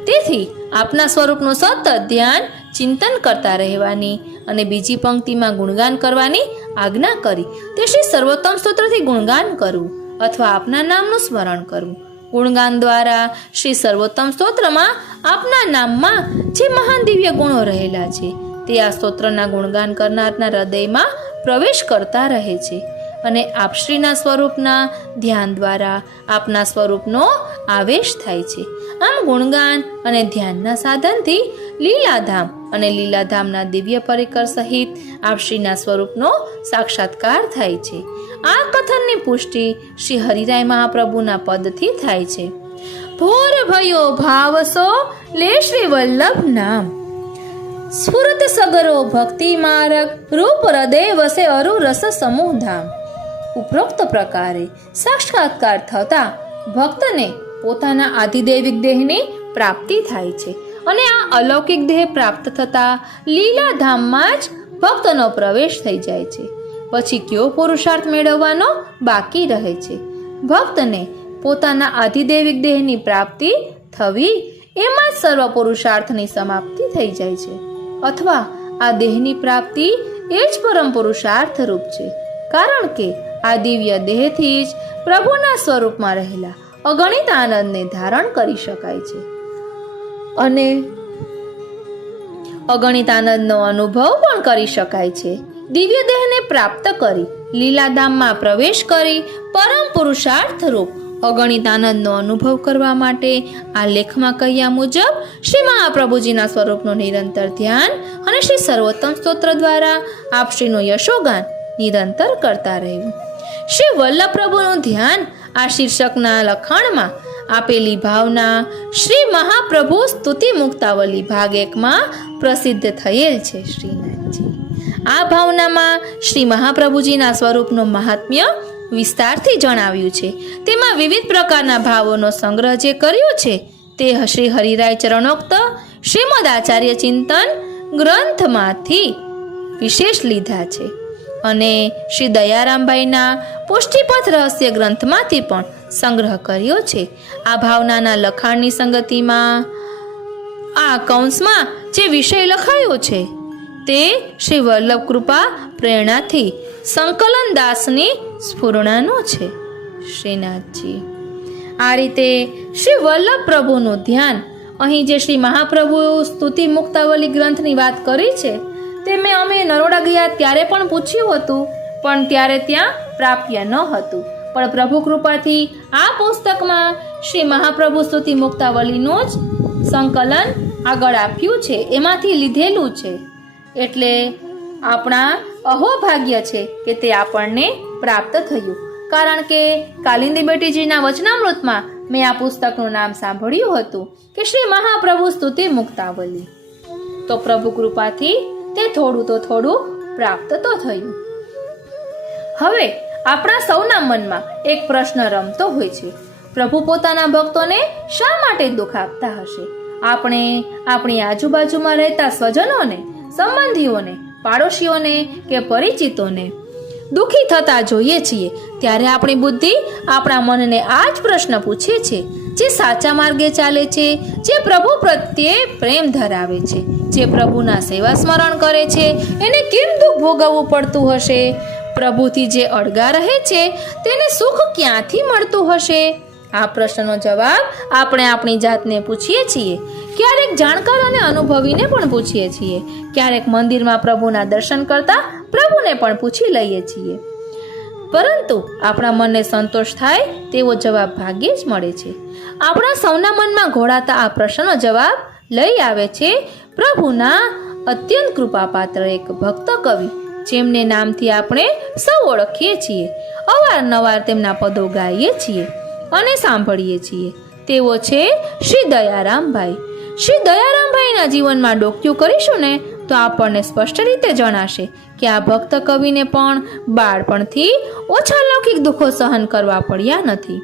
તેથી આપના સ્વરૂપનું સતત ધ્યાન ચિંતન કરતા રહેવાની અને બીજી પંક્તિમાં ગુણગાન કરવાની આજ્ઞા કરી. તે શ્રી સર્વોત્તમ સ્તોત્રથી ગુણગાન કરવું અથવા આપના નામનું સ્મરણ કરવું. ગુણગાન દ્વારા શ્રી સર્વોત્તમ સ્તોત્રમાં આપના નામમાં જે મહાન દિવ્ય ગુણો રહેલા છે તે આ સ્તોત્રના ગુણગાન કરનારના હૃદયમાં પ્રવેશ કરતા રહે છે અને આપશ્રીના સ્વરૂપના ધ્યાન દ્વારા આપના સ્વરૂપનો આવેશ થાય છે. આમ ગુણગાન અને ધ્યાનના સાધનથી લીલાધામ અને લીલાધામના દિવ્ય પરિકર સહિત આપશ્રીના સ્વરૂપનો સાક્ષાત્કાર થાય છે. આ કથનની પુષ્ટિ શ્રી હરિરાય મહાપ્રભુના પદથી થાય છે. ભોર ભયો ભાવસો લે શ્રી વલ્લભ નામ, સ્ફુરત સગરો ભક્તિ માર્ગ રૂપ હૃદય વસે અરુ રસ સમૂહ ધામ. ઉપરોક્ત પ્રકારે સાક્ષાત્કાર થતા ભક્તને પોતાના આધિદૈવિક દેહની પ્રાપ્તિ થાય છે અને આ અલૌકિક દેહ પ્રાપ્ત થતા લીલા ધામમાં જ ભક્તનો પ્રવેશ થઈ જાય છે. પછી કયો પુરુષાર્થ મેળવવાનો બાકી રહે છે? ભક્તને પોતાના આધિદૈવિક દેહની પ્રાપ્તિ થવી, એમાં જ સર્વ પુરુષાર્થની સમાપ્તિ થઈ જાય છે. અથવા આ દેહની પ્રાપ્તિ એ જ પરમ પુરુષાર્થ રૂપ છે, કારણ કે આ દિવ્ય દેહથી જ પ્રભુના સ્વરૂપમાં રહેલા અગણિત આનંદને ધારણ કરી શકાય છે અને અગણિત આનંદનો અનુભવ પણ કરી શકાય છે. દિવ્ય દેહને પ્રાપ્ત કરી લીલાધામમાં પ્રવેશ કરી પરમ પુરુષાર્થ રૂપ અગણિત આનંદનો અનુભવ કરવા માટે આ લેખમાં કહ્યા મુજબ શ્રી મહાપ્રભુજીના સ્વરૂપનું નિરંતર ધ્યાન અને શ્રી સર્વોત્તમ સ્તોત્ર દ્વારા આપ શ્રીનું યશોગાન નિરંતર કરતા રહેવું. શ્રી વલ્લભ પ્રભુનું ધ્યાન આ શીર્ષકના લખાણમાં આપેલી ભાવના શ્રી મહાપ્રભુ સ્તુતિ મુક્તાવલી ભાગ 1માં પ્રસિદ્ધ થયેલ છે. શ્રીનાથજી, આ ભાવનામાં શ્રી મહાપ્રભુજીના સ્વરૂપનું મહાત્મ્ય વિસ્તારથી જણાવ્યું છે. તેમાં વિવિધ પ્રકારના ભાવોનો સંગ્રહ જે કર્યો છે તે શ્રી હરિરાય ચરણોક્ત શ્રીમદ આચાર્ય ચિંતન ગ્રંથમાંથી વિશેષ લીધા છે અને શ્રી દયારામભાઈના પુષ્ટિપથ રહસ્ય ગ્રંથમાંથી પણ સંગ્રહ કર્યો છે. આ ભાવનાના લખાણની સંગતિમાં આ કૌંસમાં જે વિષય લખાયો છે તે શ્રી વલ્લભ કૃપા પ્રેરણાથી સંકલન દાસની સ્ફુરણાનો છે. શ્રીનાથજી, આ રીતે શ્રી વલ્લભ પ્રભુનું ધ્યાન અહીં જે શ્રી મહાપ્રભુ સ્તુતિ મુક્તાવલી ગ્રંથની વાત કરી છે તે અમે નરોડા ગયા ત્યારે પણ પૂછ્યું હતું, પણ ત્યારે ત્યાં પ્રાપ્ય ન હતું. પણ પ્રભુ કૃપાથી આ પુસ્તકમાં શ્રી મહાપ્રભુ સ્તુતિ મુક્તાવલીનું જ સંકલન આગળ આપ્યું છે, એમાંથી લીધેલું છે. એટલે આપણા અહોભાગ્ય છે કે તે આપણને પ્રાપ્ત થયું, કારણ કે કાલિંદી બેટીજીના વચનામૃતમાં મેં આ પુસ્તકનું નામ સાંભળ્યું હતું કે શ્રી મહાપ્રભુ સ્તુતિ મુક્તાવલી. તો પ્રભુ કૃપાથી તે થોડું પ્રાપ્ત તો થયું. હવે આપણા સૌના મનમાં એક પ્રશ્ન રમતો હોય છે, પ્રભુ પોતાના ભક્તોને શા માટે દુઃખ આપતા હશે? આપણે આપણી આજુબાજુમાં રહેતા સ્વજનોને, સંબંધીઓને, પાડોશીઓને કે પરિચિતોને દુઃખી થતા જોઈએ છીએ ત્યારે આપણી બુદ્ધિ આપણા મનને આ જ પ્રશ્ન પૂછે છે. જે સાચા માર્ગે ચાલે છે, જે પ્રભુ પ્રત્યે પ્રેમ ધરાવે છે, જે પ્રભુના સેવા સ્મરણ કરે છે, એને કેમ દુઃખ ભોગવવું પડતું હશે? પ્રભુથી જે અળગા રહે છે તેને સુખ ક્યાંથી મળતું હશે? આ પ્રશ્નનો જવાબ આપણે આપણી જાતને પૂછીએ છીએ. ક્યારેક જાણકાર અને અનુભવીને પણ પૂછીએ છીએ. ક્યારેક મંદિરમાં પ્રભુના દર્શન કરતા પ્રભુને પણ પૂછી લઈએ છીએ. પરંતુ આપણા મનને સંતોષ થાય તેવો જવાબ ભાગ્યે જ મળે છે. આપણા સૌના મનમાં ઘોળાતા આ પ્રશ્નનો જવાબ લઈ આવે છે પ્રભુના અત્યંત કૃપાપાત્ર એક ભક્ત કવિ, જેમને નામથી આપણે સૌ ઓળખીએ છીએ, અવારનવાર તેમના પદો ગાઈએ છીએ અને સાંભળીએ છીએ. તેઓ છે શ્રી દયારામભાઈ. શ્રી દયારામભાઈના જીવનમાં ડોક્યું કરીશું ને તો આપણને સ્પષ્ટ રીતે જણાશે કે આ ભક્ત કવિને પણ બાળપણથી ઓછા લૌકિક દુઃખો સહન કરવા પડ્યા નથી.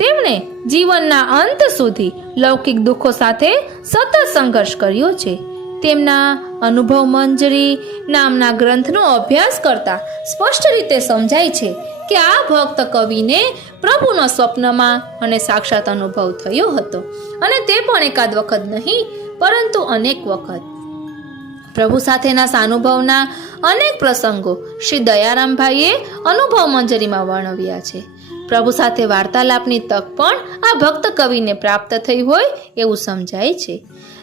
તેમણે જીવનના અંત સુધી લૌકિક દુઃખો સાથે સતત સંઘર્ષ કર્યો છે. તેમના અનુભવ મંજરી નામના ગ્રંથનો અભ્યાસ કરતા સ્પષ્ટ રીતે સમજાય છે કે આ ભક્ત કવિને પ્રભુનો સ્વપ્નમાં અને સાક્ષાત અનુભવ થયો હતો, અને તે પણ એકાદ વખત નહીં પરંતુ અનેક વખત. પ્રભુ સાથેના સાનુભવના અનેક પ્રસંગો શ્રી દયારામભાઈએ અનુભવ મંજરીમાં વર્ણવ્યા છે. પ્રભુ સાથે વાર્તાલાપની તક પણ આ ભક્ત કવિને પ્રાપ્ત થઈ હોય એવું સમજાય છે.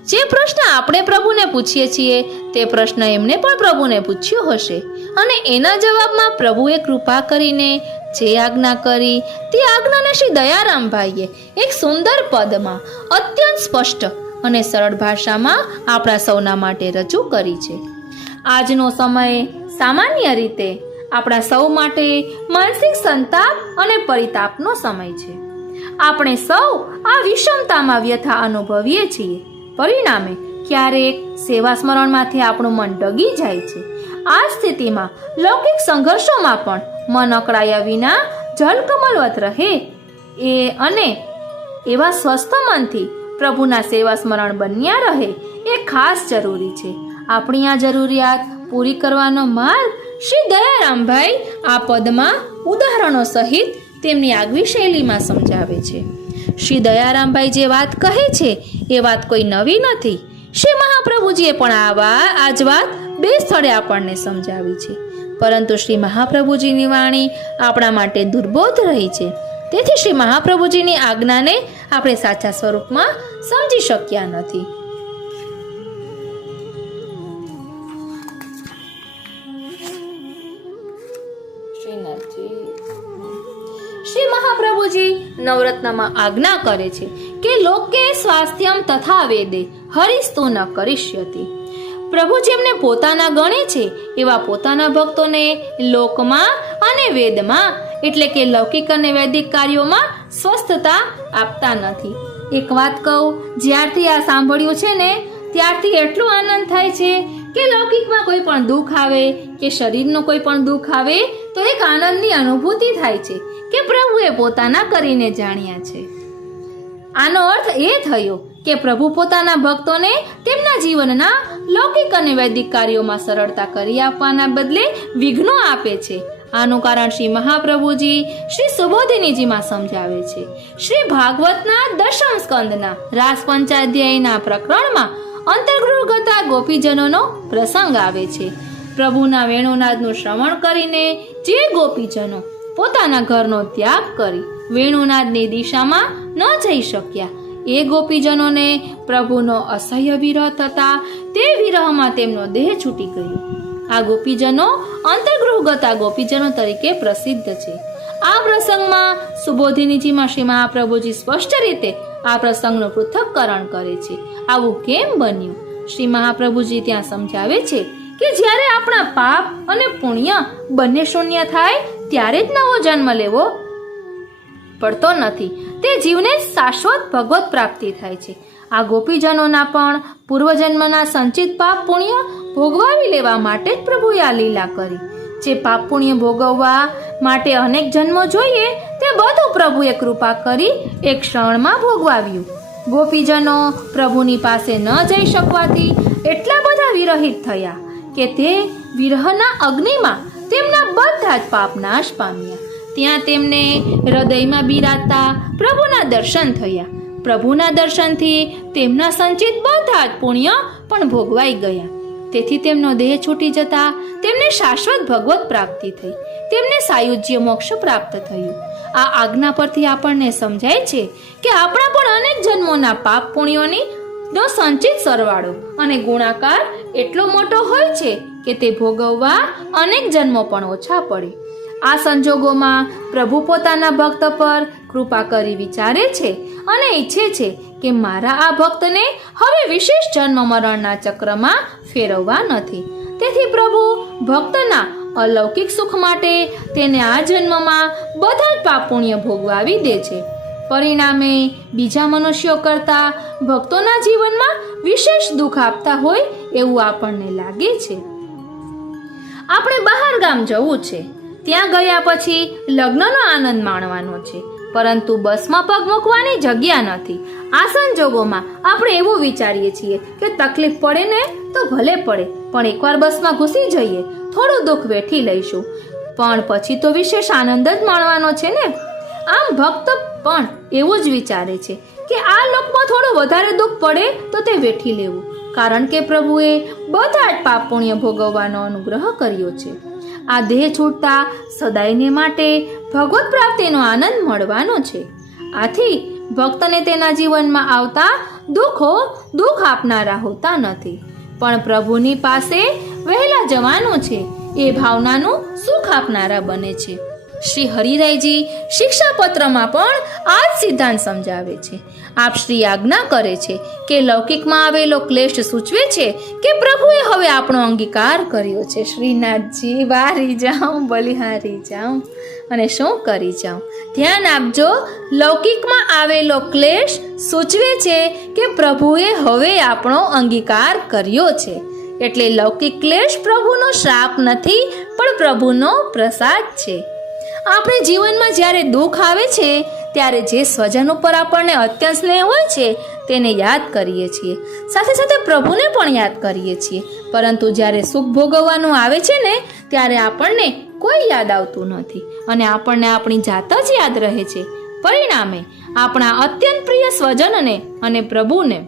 જે પ્રશ્ન આપણે પ્રભુને પૂછીએ છીએ તે પ્રશ્ન એમને પણ પ્રભુને પૂછ્યો હશે, અને એના જવાબમાં પ્રભુએ કૃપા કરીને જે આજ્ઞા કરી તે આજ્ઞાને શ્રી દયારામભાઈએ એક સુંદર પદમાં અત્યંત સ્પષ્ટ અને સરળ ભાષામાં આપણા સૌના માટે રજૂ કરી છે. આજનો સમય સામાન્ય રીતે આપણા સૌ માટે માનસિક સંતાપ અને પરિતાપનો સમય છે. આપણે સૌ આ વિષમતામાં વ્યથા અનુભવીએ છીએ. પરિણામે ક્યારેક સેવા સ્મરણમાંથી આપણું મન ડગી જાય છે. આ સ્થિતિમાં લૌકિક સંઘર્ષોમાં પણ મન અકળાયા વિના જલકમલવત રહે અને એવા સ્વસ્થ મનથી પ્રભુના સેવા સ્મરણ બન્યા રહે એ ખાસ જરૂરી છે. આપણી આ જરૂરિયાત પૂરી કરવાનો માર્ગ શ્રી દયારામભાઈ આ પદમાં ઉદાહરણો સહિત તેમની આગવી શૈલીમાં સમજાવે છે. શ્રી દયારામભાઈ જે વાત કહે છે એ વાત કોઈ નવી નથી. શ્રી મહાપ્રભુજીએ પણ આ જ વાત 2 સ્થળે આપણને સમજાવી છે. પરંતુ શ્રી મહાપ્રભુજીની વાણી આપણા માટે દુર્બોધ રહી છે. તેથી શ્રી મહાપ્રભુજીની આજ્ઞાને આપણે સાચા સ્વરૂપમાં સમજી શક્યા નથી. શ્રી મહાપ્રભુજી નવરત્નમાં આજ્ઞા કરે છે કે લોકે સ્વાસ્થ્યમ તથા વેદે હરિસ્તુ ન કરિષ્યતિ. પ્રભુ જેમને પોતાના ગણે છે એવા પોતાના ભક્તોને લોકમાં અને વેદમાં એટલે કે લૌકિક અને વૈદિક કાર્યોમાં સ્વસ્થતા આપતા નથી. એક વાત કહું, જ્યારથી આ સાંભળ્યું છે ને ત્યારથી એટલો આનંદ થાય છે કે લૌકિકમાં કોઈ પણ દુઃખ આવે કે શરીરનું કોઈ પણ દુઃખ આવે તો એક આનંદની અનુભૂતિ થાય છે કે પ્રભુએ પોતાના કરીને જાણ્યા છે. આનો અર્થ એ થયો કે પ્રભુ પોતાના ભક્તોને તેમના જીવનના લૌકિક અને વૈદિક કાર્યોમાં સરળતા કરી આપવાના બદલે વિઘ્નો આપે છે. આનું કારણ શ્રી મહાપ્રભુજી શ્રી સુબોધિનીજીમાં સમજાવે છે. શ્રી ભાગવતના 10મ સ્કંદના રાસ પંચાધ્યાયના પ્રકરણમાં અંતર્ગૃહગતા ગોપીજનોનો પ્રસંગ આવે છે. પ્રભુના વેણુનાદનું શ્રવણ કરીને જે ગોપીજનો પોતાના ઘરનો ત્યાગ કરી વેણુનાદની દિશામાં ન જઈ શક્યા એ ગોપીજનોને પ્રભુનો અસહ્ય વિરહ થતા તે વિરહમાં તેમનો દેહ છૂટી ગયો. આ ગોપીજનો અંતર્ગૃહગતા ગોપીજનો તરીકે પ્રસિદ્ધ છે. આ પ્રસંગમાં સુબોધિનીજીમાં શ્રી મહાપ્રભુજી સ્પષ્ટ રીતે આ પ્રસંગનું પૃથ્થકરણ કરે છે. આવું કેમ બન્યું? શ્રી મહાપ્રભુજી ત્યાં સમજાવે છે કે જ્યારે આપણા પાપ અને પુણ્ય બંને શૂન્ય થાય ત્યારે જ નવો જન્મ લેવો પડતો નથી. તે જીવને શાશ્વત ભગવત પ્રાપ્તિ થાય છે. આ ગોપીજનોના પણ પૂર્વજન્મના સંચિત પાપ પુણ્ય ભોગવાવી લેવા માટે જ પ્રભુએ આ લીલા કરી. જે પાપ પુણ્ય ભોગવવા માટે અનેક જન્મો જોઈએ તે બધું પ્રભુએ કૃપા કરી એક ક્ષણમાં ભોગવાવ્યું. ગોપીજનો પ્રભુની પાસે ન જઈ શકવાથી એટલા બધા વિરહિત થયા કે તે વિરહના અગ્નિમાં તેમના બધા જ પાપ નાશ પામ્યા. ત્યાં તેમને હૃદયમાં બિરાજતા પ્રભુના દર્શન થયા. પ્રભુના દર્શનથી તેમના સંચિત બધા જ પુણ્ય પણ ભોગવાઈ ગયા. તેથી તેમનો દેહ છૂટી જતા તેમને શાશ્વત ભગવત પ્રાપ્તિ થઈ. તેમને સાયુજ્ય મોક્ષ પ્રાપ્ત થયું. આ આજ્ઞા પરથી આપણને સમજાય છે કે આપણા પણ અનેક જન્મોના પાપ પુણ્યોની નો સંચિત સરવાળો અને ગુણાકાર એટલો મોટો હોય છે કે તે ભોગવવા અનેક જન્મો પણ ઓછા પડે. આ સંજોગોમાં પ્રભુ પોતાના ભક્ત પર કૃપા કરી વિચારે છે અને ઈચ્છે છે કે મારા આ ભક્તને હવે વિશેષ જન્મ મરણના ચક્રમાં ફેરવવા નથી. તેથી પ્રભુ ભક્તના અલૌકિક સુખ માટે તેને આ જન્મમાં બધા જ પાપ પુણ્ય ભોગવાવી દે છે. પરિણામે બીજા મનુષ્યો કરતા ભક્તોના જીવનમાં વિશેષ દુઃખ આપતા હોય એવું આપણને લાગે છે. આપણે બહાર ગામ જવું છે, ત્યાં ગયા પછી લગ્નનો આનંદ માણવાનો છે, પરંતુ બસમાં પગ મૂકવાની જગ્યા નથી. આ સંજોગોમાં આપણે એવું વિચારીએ છીએ કે તકલીફ પડે ને તો ભલે પડે, પણ એકવાર બસમાં ઘૂસી જઈએ, થોડું દુઃખ વેઠી લઈશું, પણ પછી તો વિશેષ આનંદ જ માણવાનો છે ને. આમ ભક્ત પણ એવું જ વિચારે છે કે આ લોકમાં થોડું વધારે દુઃખ પડે તો તે વેઠી લેવું, કારણ કે પ્રભુએ બધા જ પાપ પુણ્ય ભોગવવાનો અનુગ્રહ કર્યો છે. આ દેહ છૂટતા સદાયને માટે ભગવત પ્રાપ્તિનો આનંદ મળવાનો છે. આથી ભક્તને તેના જીવનમાં આવતા દુઃખો દુઃખ આપનારા હોતા નથી, પણ પ્રભુની પાસે વહેલા જવાનું છે એ ભાવનાનું સુખ આપનારા બને છે. શ્રી હરિરાયજી શિક્ષાપત્રમાં પણ આ જ સિદ્ધાંત સમજાવે છે. આપ શ્રી આજ્ઞા કરે છે કે લૌકિકમાં આવેલો ક્લેશ સૂચવે છે કે પ્રભુએ હવે આપણો અંગીકાર કર્યો છે. શ્રીનાથજી, વારી જાઉં, બલિહારી જાઉં અને શું કરી જાઉં. ધ્યાન આપજો, લૌકિકમાં આવેલો ક્લેશ સૂચવે છે કે પ્રભુએ હવે આપણો અંગીકાર કર્યો છે. એટલે લૌકિક ક્લેશ પ્રભુનો શ્રાપ નથી, પણ પ્રભુનો પ્રસાદ છે. આપણે જીવનમાં જ્યારે દુઃખ આવે છે ત્યારે જે સ્વજન ઉપર આપણને અત્યંત સ્નેહ હોય છે તેને યાદ કરીએ છીએ, સાથે સાથે પ્રભુને પણ યાદ કરીએ છીએ. પરંતુ જ્યારે સુખ ભોગવવાનું આવે છે ને, ત્યારે આપણને કોઈ યાદ આવતું નથી અને આપણને આપણી જાત જ યાદ રહે છે. પરિણામે આપણા અત્યંત પ્રિય સ્વજનને અને પ્રભુને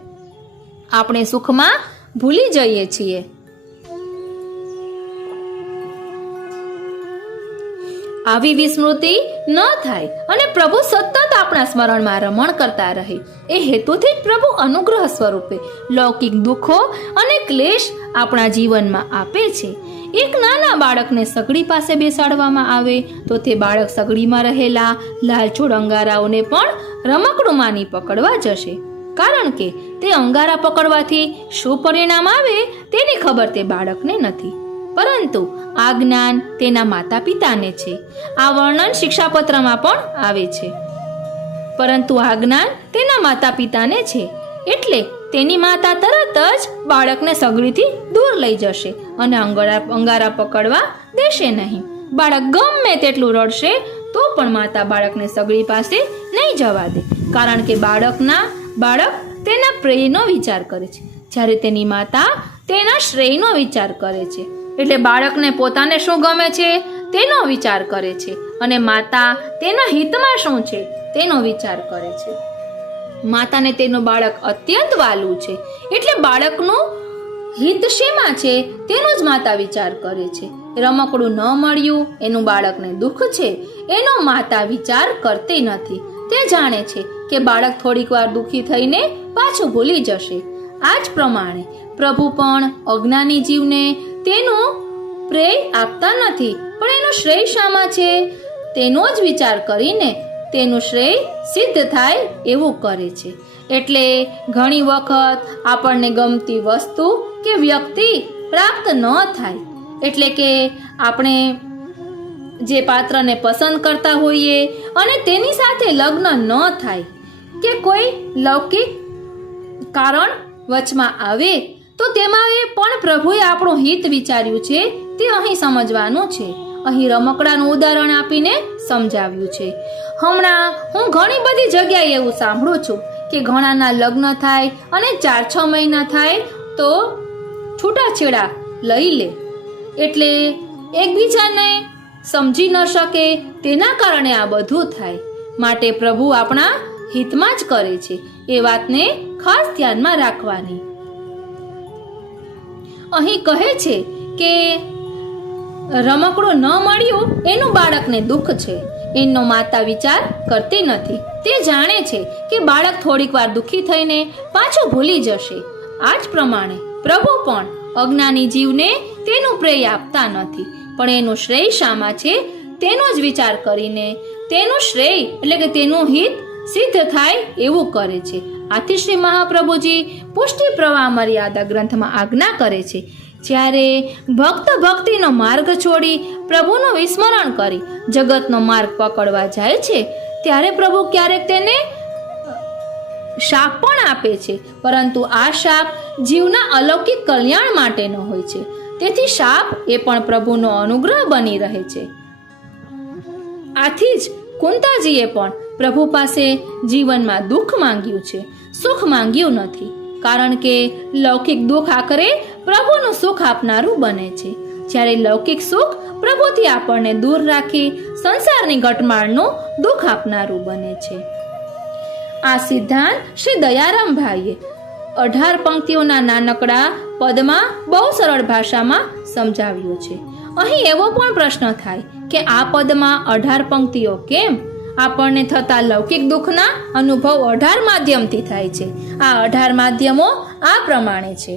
આપણે સુખમાં ભૂલી જઈએ છીએ. આવી વિસ્મૃતિ ન થાય અને પ્રભુ સતત આપણા સ્મરણમાં રમણ કરતા રહે, એ હેતુથી જ પ્રભુ અનુગ્રહ સ્વરૂપે લૌકિક દુઃખો અને ક્લેશ આપણા જીવનમાં આપે છે. એક નાના બાળકને સગડી પાસે બેસાડવામાં આવે તો તે બાળક સગડીમાં રહેલા લાલચોળ અંગારાઓને પણ રમકડું માની પકડવા જશે, કારણ કે તે અંગારા પકડવાથી શું પરિણામ આવે તેની ખબર તે બાળકને નથી, પરંતુ આ જ્ઞાન તેના માતા પિતાને છે. આ વર્ણન શિક્ષાપત્રમાં પણ આવે છે. પરંતુ આ જ્ઞાન તેના માતા પિતાને છે, એટલે તેની માતા તરત જ બાળકને સગડીથી દૂર લઈ જશે અને અંગારા પકડવા દેશે નહીં. બાળક ગમે તેટલું રડશે તો પણ માતા બાળકને સગડી પાસે નહીં જવા દે, કારણ કે બાળક તેના પ્રેયનો વિચાર કરે છે, જ્યારે તેની માતા તેના શ્રેયનો વિચાર કરે છે. એટલે બાળકને પોતાને શું ગમે છે તેનો વિચાર કરે છે અને માતા તેના હિતમાં શું છે તેનો વિચાર કરે છે. માતાને તેનું બાળક અત્યંત વાલું છે, એટલે બાળકનું હિત શેમાં છે તેનો જ માતા વિચાર કરે છે. રમકડું ન મળ્યું એનું બાળકને દુઃખ છે, એનો માતા વિચાર કરતી નથી. તે જાણે છે કે બાળક થોડીક વાર દુઃખી થઈને પાછું ભૂલી જશે. આ જ પ્રમાણે પ્રભુ પણ અજ્ઞાની જીવને તેનું પ્રેય આપતા નથી, પણ એનો શ્રેય શામાં છે તેનો જ વિચાર કરીને તેનું શ્રેય સિદ્ધ થાય એવું કરે છે. એટલે ઘણી વખત આપણને ગમતી વસ્તુ કે વ્યક્તિ પ્રાપ્ત ન થાય, એટલે કે આપણે જે પાત્રને પસંદ કરતા હોઈએ અને તેની સાથે લગ્ન ન થાય કે કોઈ લૌકિક કારણ વચમાં આવે તો તેમાં એ પણ પ્રભુએ આપણું હિત વિચાર્યું છે તે અહીં સમજવાનું છે. અહીં રમકડાનું ઉદાહરણ આપીને સમજાવ્યું છે. હમણાં હું ઘણી બધી જગ્યાએ એવું સાંભળું છું કે ઘણાના લગ્ન થાય અને 4-6 મહિના થાય તો છૂટાછેડા લઈ લે, એટલે એકબીજાને સમજી ન શકે, તેના કારણે આ બધું થાય. માટે પ્રભુ આપણા હિતમાં જ કરે છે, એ વાતને ખાસ ધ્યાનમાં રાખવાની. અહીં કહે છે કે રમકડું ન મળ્યું એનું બાળકને દુઃખ છે, એનો માતા વિચાર કરતી નથી. તે જાણે છે કે બાળક થોડીક વાર દુઃખી થઈને પાછું ભૂલી જશે. આ જ પ્રમાણે પ્રભુ પણ અજ્ઞાની જીવને તેનું પ્રેય આપતા નથી, પણ એનું શ્રેય શામાં છે તેનો જ વિચાર કરીને તેનું શ્રેય એટલે કે તેનું હિત સિદ્ધ થાય એવું કરે છે. આથી શ્રી મહાપ્રભુજી પુષ્ટિ પ્રવાહ મર્યાદા ગ્રંથમાં આજ્ઞા કરે છે, જ્યારે ભક્ત ભક્તિનો માર્ગ છોડી પ્રભુનું વિસ્મરણ કરી જગતનો માર્ગ પકડવા જાય છે, ત્યારે પ્રભુ ક્યારેક તેને શાપ પણ આપે છે, પરંતુ આ શાપ જીવના અલૌકિક કલ્યાણ માટેનો હોય છે. તેથી શાપ એ પણ પ્રભુનો અનુગ્રહ બની રહે છે. આથી જ કુંતાજીએ પણ પ્રભુ પાસે જીવનમાં દુઃખ માંગ્યું છે, સુખ માંગ્યું નથી, કારણ કે લૌકિક દુઃખ આખરે પ્રભુનું સુખ આપનારું બને છે. જ્યારે લૌકિક સુખ પ્રભુથી આપણને દૂર રાખી સંસારની ઘટમાળનું દુઃખ આપનારું બને છે. આ સિદ્ધાંત શ્રી દયારામભાઈએ 18 પંક્તિઓના નાનકડા પદમાં બહુ સરળ ભાષામાં સમજાવ્યું છે. અહીં એવો પણ પ્રશ્ન થાય કે આ પદમાં 18 પંક્તિઓ કેમ? આપણને થતા લૌકિક દુઃખના અનુભવ 18 માધ્યમથી થાય છે. આ 18 માધ્યમો આ પ્રમાણે છે.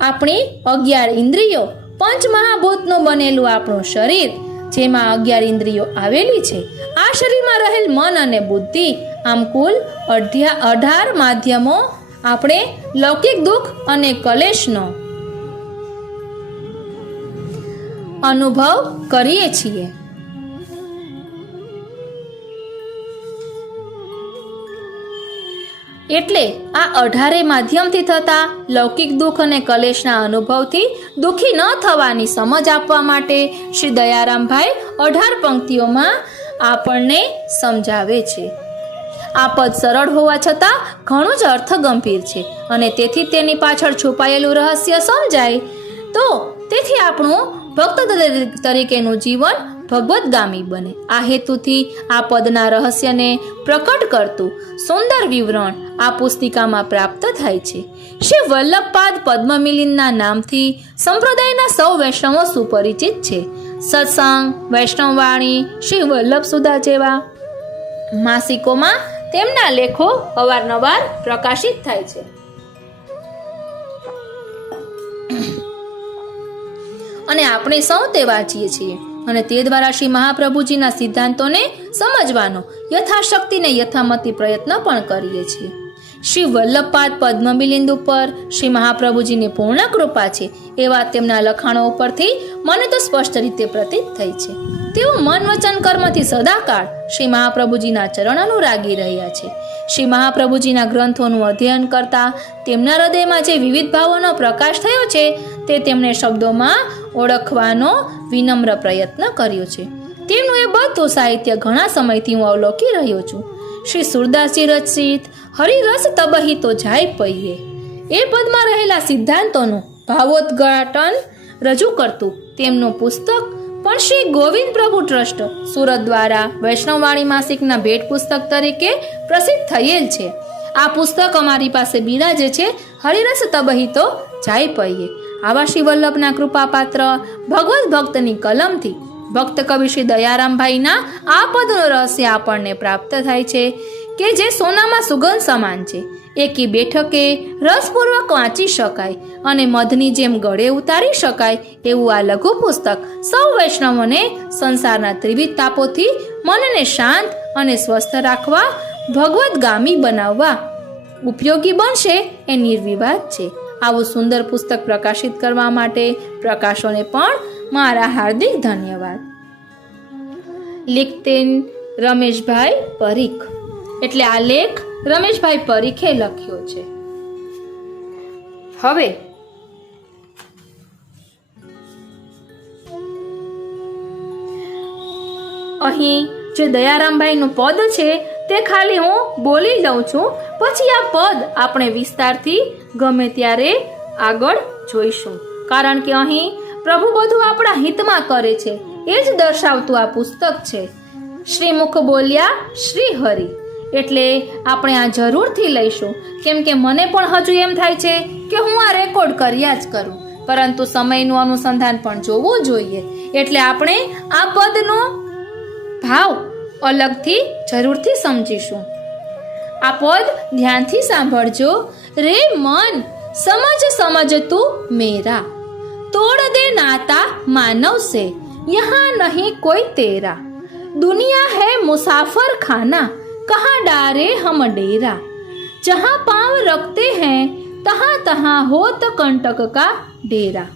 આપણી 11 ઇન્દ્રિયો, પંચમહાભૂતનું બનેલું આપણું શરીર, જેમાં 11 ઇન્દ્રિયો આવેલી છે. આ શરીરમાં રહેલ મન અને બુદ્ધિ, આમ કુલ 18 માધ્યમો આપણે લૌકિક દુઃખ અને કલેશનો અનુભવ કરીએ છીએ. એટલે આ 18 માધ્યમથી થતા લૌકિક દુઃખ અને કલેશના અનુભવથી દુઃખી ન થવાની સમજ આપવા માટે શ્રી દયારામભાઈ 18 પંક્તિઓમાં આપણને સમજાવે છે. આ પદ સરળ હોવા છતાં ઘણું જ અર્થ ગંભીર છે અને તેથી તેની પાછળ છુપાયેલું રહસ્ય સમજાય તો તેથી આપણું ભક્ત તરીકેનું જીવન ભગવદગામી બને. આ હેતુથી આ પદના રહસ્યને પ્રકટ કરતું સુંદર વિવરણ આ પુસ્તિકામાં પ્રાપ્ત થાય છે. શ્રી વલ્લભપાદ પદ્મમિલિનના નામથી સંપ્રદાયના સૌ વૈષ્ણવો સુપરિચિત છે. સત્સંગ, વૈષ્ણવવાણી, શ્રી વલ્લભ સુધા જેવા માસિકોમાં તેમના લેખો અવારનવાર પ્રકાશિત થાય છે અને આપણે સૌ તે વાંચીએ છીએ અને તે દ્વારા શ્રી મહાપ્રભુજીના સિદ્ધાંતોને સમજવાનો યથાશક્તિને યથામતી પ્રયત્ન પણ કરીએ છીએ. શ્રી વલ્લભપાદ પદ્મમિલિંદ ઉપર શ્રી મહાપ્રભુજીની પૂર્ણ કૃપા છે એવા તેમના લખાણો ઉપરથી મને તો સ્પષ્ટ રીતે પ્રતીત થઈ છે. તેઓ મન વચન કર્મથી સદાકાળ શ્રી મહાપ્રભુજીના ચરણ અનુરાગી રહ્યા છે. શ્રી મહાપ્રભુજીના ગ્રંથોનું અધ્યયન કરતા તેમના હૃદયમાં જે વિવિધ ભાવોનો પ્રકાશ થયો છે તે તેમણે શબ્દોમાં ઓળખવાનો વિનમ્ર પ્રયત્ન કર્યો છે. તેમનું એ બધું સાહિત્ય ઘણા સમયથી હું અવલોકી રહ્યો છું. શ્રી સુરદાસજી રચિત હરિરસ તબહી તો જાય પૈયે એ પદમાં રહેલા સિદ્ધાંતોનું ભાવોદ્ઘાટન રજૂ કરતું તેમનું પુસ્તક પણ શ્રી ગોવિંદ પ્રભુ ટ્રસ્ટ સુરત દ્વારા વૈષ્ણવવાણી માસિકના ભેટ પુસ્તક તરીકે પ્રસિદ્ધ થયેલ છે. આ પુસ્તક અમારી પાસે બિરાજે છે હરિરસ તબહી તો જાય પૈયે. આવા શ્રી વલ્લભના કૃપાપાત્ર ભગવત ભક્તની કલમથી ભક્ત કવિ શ્રી દયારામભાઈના આ પદનું રહસ્ય આપણને પ્રાપ્ત થાય છે કે જે સોનામાં સુગંધ સમાન છે. એકી બેઠકે રસપૂર્વક વાંચી શકાય અને મધની જેમ ગળે ઉતારી શકાય એવું આ લઘુ પુસ્તક સૌ વૈષ્ણવોને સંસારના ત્રિવિધ તાપોથી મનને શાંત અને સ્વસ્થ રાખવા, ભગવદગામી બનાવવા ઉપયોગી બનશે એ નિર્વિવાદ છે. આવું સુંદર પુસ્તક પ્રકાશિત કરવા માટે પ્રકાશોને પણ મારા હાર્દિક ધન્યવાદ. લિખતેન રમેશભાઈ પરીખ, એટલે આ લેખ રમેશભાઈ પરીખે લખ્યો છે. હવે અહીં જે દયારામભાઈનું પદ છે તે ખાલી હું બોલી લઉં છું, પછી આ પદ આપણે વિસ્તારથી ગમે ત્યારે આગળ જોઈશું, કારણ કે અહીં પ્રભુ બધું આપણા હિતમાં કરે છે એ જ દર્શાવતું આ પુસ્તક છે. શ્રીમુખ બોલ્યા શ્રી હરિ, એટલે આપણે આ જરૂરથી લઈશું, કેમ કે મને પણ હજુ એમ થાય છે કે હું આ રેકોર્ડ કર્યા જ કરું, પરંતુ સમયનું અનુસંધાન પણ જોવું જોઈએ. એટલે આપણે આ પદનો ભાવ અલગથી જરૂરથી સમજીશું. આ પદ ધ્યાનથી સાંભળજો. રે મન સમજ સમજ તું મેરા, तोड़ दे नाता मानव से यहाँ नहीं कोई तेरा, दुनिया है मुसाफर खाना कहाँ डारे हम डेरा, जहाँ पाँव रखते हैं तहाँ तहाँ होत कंटक का डेरा,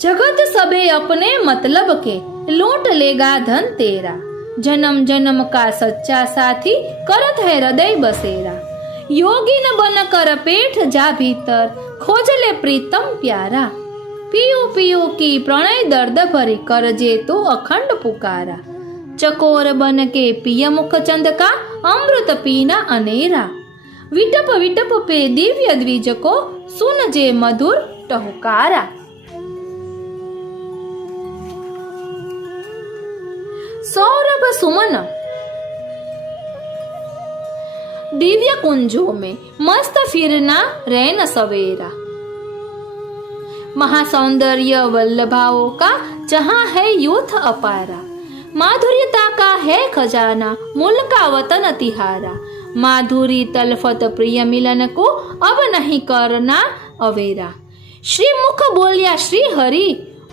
जगत सबे अपने मतलब के लूट लेगा धन तेरा, जन्म जन्म का सच्चा साथी करत है हृदय बसेरा, योगी न बन कर पेठ जा भीतर खोज ले प्रीतम प्यारा, पियो पियो की प्रणय दर्द भरी करजे तो अखंड पुकारा, चकोर बन के पिय मुख चंद का अमृत पीना अनेरा, विटप विटप पे दिव्य द्विज को सुन जे मधुर टहुकारा. सौरभ सुमन दिव्य कुंजों में मस्त फिरना रैन सवेरा, महासौंदर्य वल्लभाओं का जहाँ है यूथ अपारा, माधुर्यता का है खजाना मूल का वतन तिहारा, माधुरी तलफत प्रिय मिलन को अब नहीं करना अवेरा, श्रीमुख बोलिया श्री हरि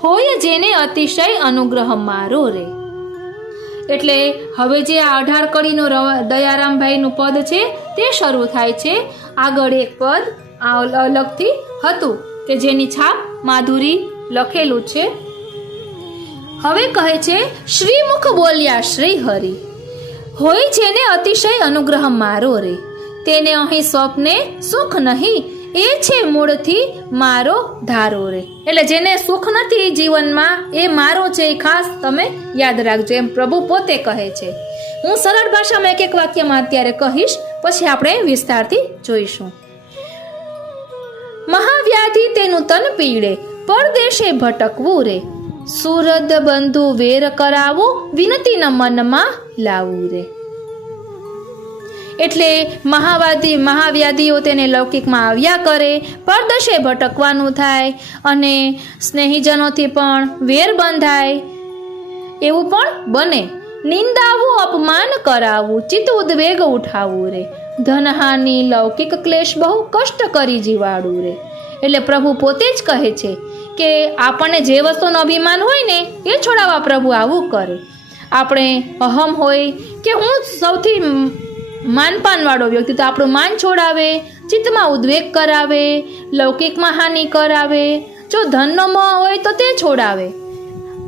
होय जेने अतिशय अनुग्रह मारो रे. એટલે હવે જે આ 18 કડીનો દયારામભાઈનું પદ છે તે શરૂ થાય છે. આગળ એક પદ આ અલગથી હતું કે જેની છાપ માધુરી લખેલું છે. હવે કહે છે શ્રીમુખ બોલ્યા શ્રી હરિ હોય જેને અતિશય અનુગ્રહ મારો રે, તેને અહીં સ્વપ્ને સુખ નહીં એ છે મૂળથી મારો ધારો રે. એટલે જેને સુખ નથી જીવનમાં એ મારો છે, ખાસ તમે યાદ રાખજો, એમ પ્રભુ પોતે કહે છે. હું સરળ ભાષામાં એક વાક્યમાં અત્યારે કહીશ, પછી આપણે વિસ્તારથી જોઈશું. મહાવ્યાધિ તેનું તન પીડે, પરદેશે ભટકવું રે, સુરદ બંધુ વેર કરાવો, વિનતી ન મનમાં લાવવું રે. એટલે મહાવ્યાધિઓ તેને લૌકિકમાં આવ્યા કરે, પરદેશે ભટકવાનું થાય અને સ્નેહીજનોથી પણ વેર બંધાય એવું પણ બને. નિંદાવું, અપમાન કરાવવું, ચિત્ત ઉદ્વેગ ઉઠાવવું રે, ધનહાનિ, લૌકિક ક્લેશ બહુ કષ્ટ કરી જીવાડવું રે. એટલે પ્રભુ પોતે જ કહે છે કે આપણને જે વસ્તુનો અભિમાન હોય ને એ છોડાવવા પ્રભુ આવું કરે. આપણે અહમ હોય કે હું સૌથી માનપાનવાળો વ્યક્તિ, તો આપણું માન છોડાવે, ચિત્તમાં ઉદ્વેગ કરાવે, લૌકિકમાં હાનિ કરાવે, જો ધનનો મોહ હોય તો તે છોડાવે,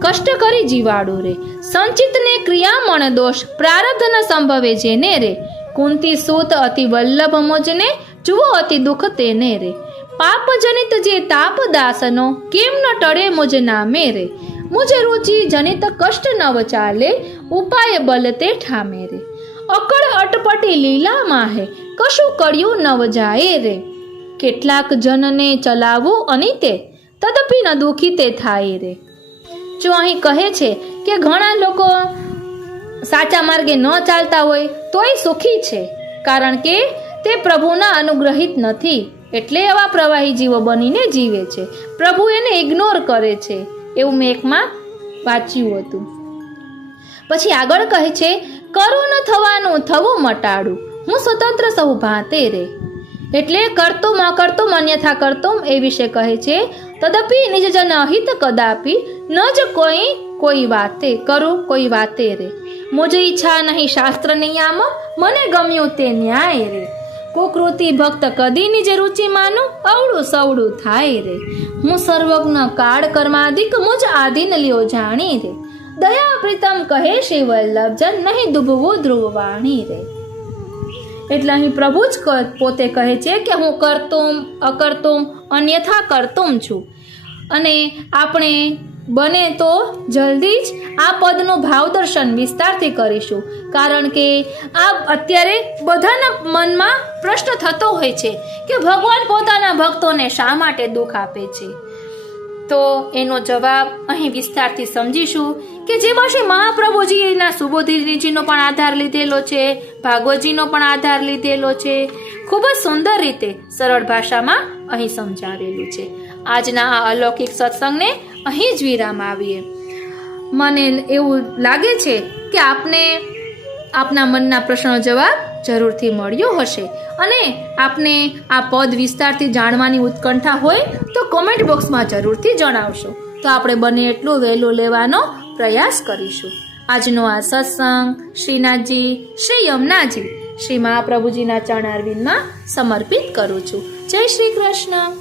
કષ્ટ કરી જીવાડું રે. સંચિતને ક્રિયામણ દોષ, પ્રારબ્ધ ન સંભવે જેને રે, કુંતી સૂત અતિ વલ્લભ મોજને, જુઓ અતિ દુઃખ તેને રે. પાપ જનિત જે તાપ દાસનો, કેમ ન ટળે મુજ નામે રે, મુજ રુચિ જનિત કષ્ટ નવ ચાલે, ઉપાય બલ તે ઠામે રે. અકળ અટપટી લીલા માહે, કશું કર્યું નવ જાય રે, કેટલાક જનને ચલાવવું અનિતે, તદપી ન દુઃખી તે થાય રે. જો અહીં કહે છે કે ઘણા લોકો સાચા માર્ગે ન ચાલતા હોય તોય સુખી છે, કારણ કે તે પ્રભુના અનુગ્રહિત નથી, એટલે એવા પ્રવાહી જીવો બનીને જીવે છે. પ્રભુ એને ઇગ્નોર કરે છે, એવું મેં એકમાં વાંચ્યું હતું. પછી આગળ કહે છે, કરું ન થવાનું થવું મટાડું, હું સ્વતંત્ર સહુ ભાતે રે. એટલે કરતું અકર્તુમ અન્યથા કરતુમ એ વિશે કહે છે. તદપી નિજ જન અહિત કદાપી, ન જ કોઈ વાતે કરું કોઈ વાતે રે, મુજ ઈચ્છા નહીં શાસ્ત્ર નિયામ, મને ગમ્યું તે ન્યાય રે. કુકૃતિ ભક્ત કદી નિજ રુચિ માનું, અવળું સવળું થાય રે. હું સર્વજ્ઞ કાળ કર્માદિક, મુજ આધીન લ્યો જાણી રે. દયા પ્રીતમ કહે શિવ વલ્લભ જન, નહીં ડૂબવું ધ્રુવવાણી રે. એટલે અહીં પ્રભુ જ પોતે કહે છે કે હું કરતુમ અકર્તુમ અન્યથા કરતુમ છું. અને આપણે બને તો જલ્દી જ આ પદનું ભાવદર્શન વિસ્તારથી કરીશું, કારણ કે આ અત્યારે બધાના મનમાં પ્રશ્ન થતો હોય છે કે ભગવાન પોતાના ભક્તોને શા માટે દુઃખ આપે છે. તો એનો જવાબ અહીં વિસ્તારથી સમજીશું કે જેમાં શ્રી મહાપ્રભુજીના સુબોધજીનો પણ આધાર લીધેલો છે, ભાગવતજીનો પણ આધાર લીધેલો છે. ખૂબ જ સુંદર રીતે સરળ ભાષામાં અહીં સમજાવેલું છે. આજના આ અલૌકિક સત્સંગને અહીં જ વિરામ આવીએ. મને એવું લાગે છે કે આપને આપના મનના પ્રશ્નનો જવાબ જરૂરથી મળ્યો હશે, અને આપને આ પદ વિસ્તારથી જાણવાની ઉત્કંઠા હોય તો કોમેન્ટ બોક્સમાં જરૂરથી જણાવશો, તો આપણે બને એટલું વહેલું લેવાનો પ્રયાસ કરીશું. આજનો આ સત્સંગ શ્રીનાથજી, શ્રી યમુનાજી, શ્રી મહાપ્રભુજીના ચરણારવિંદમાં સમર્પિત કરું છું. જય શ્રી કૃષ્ણ.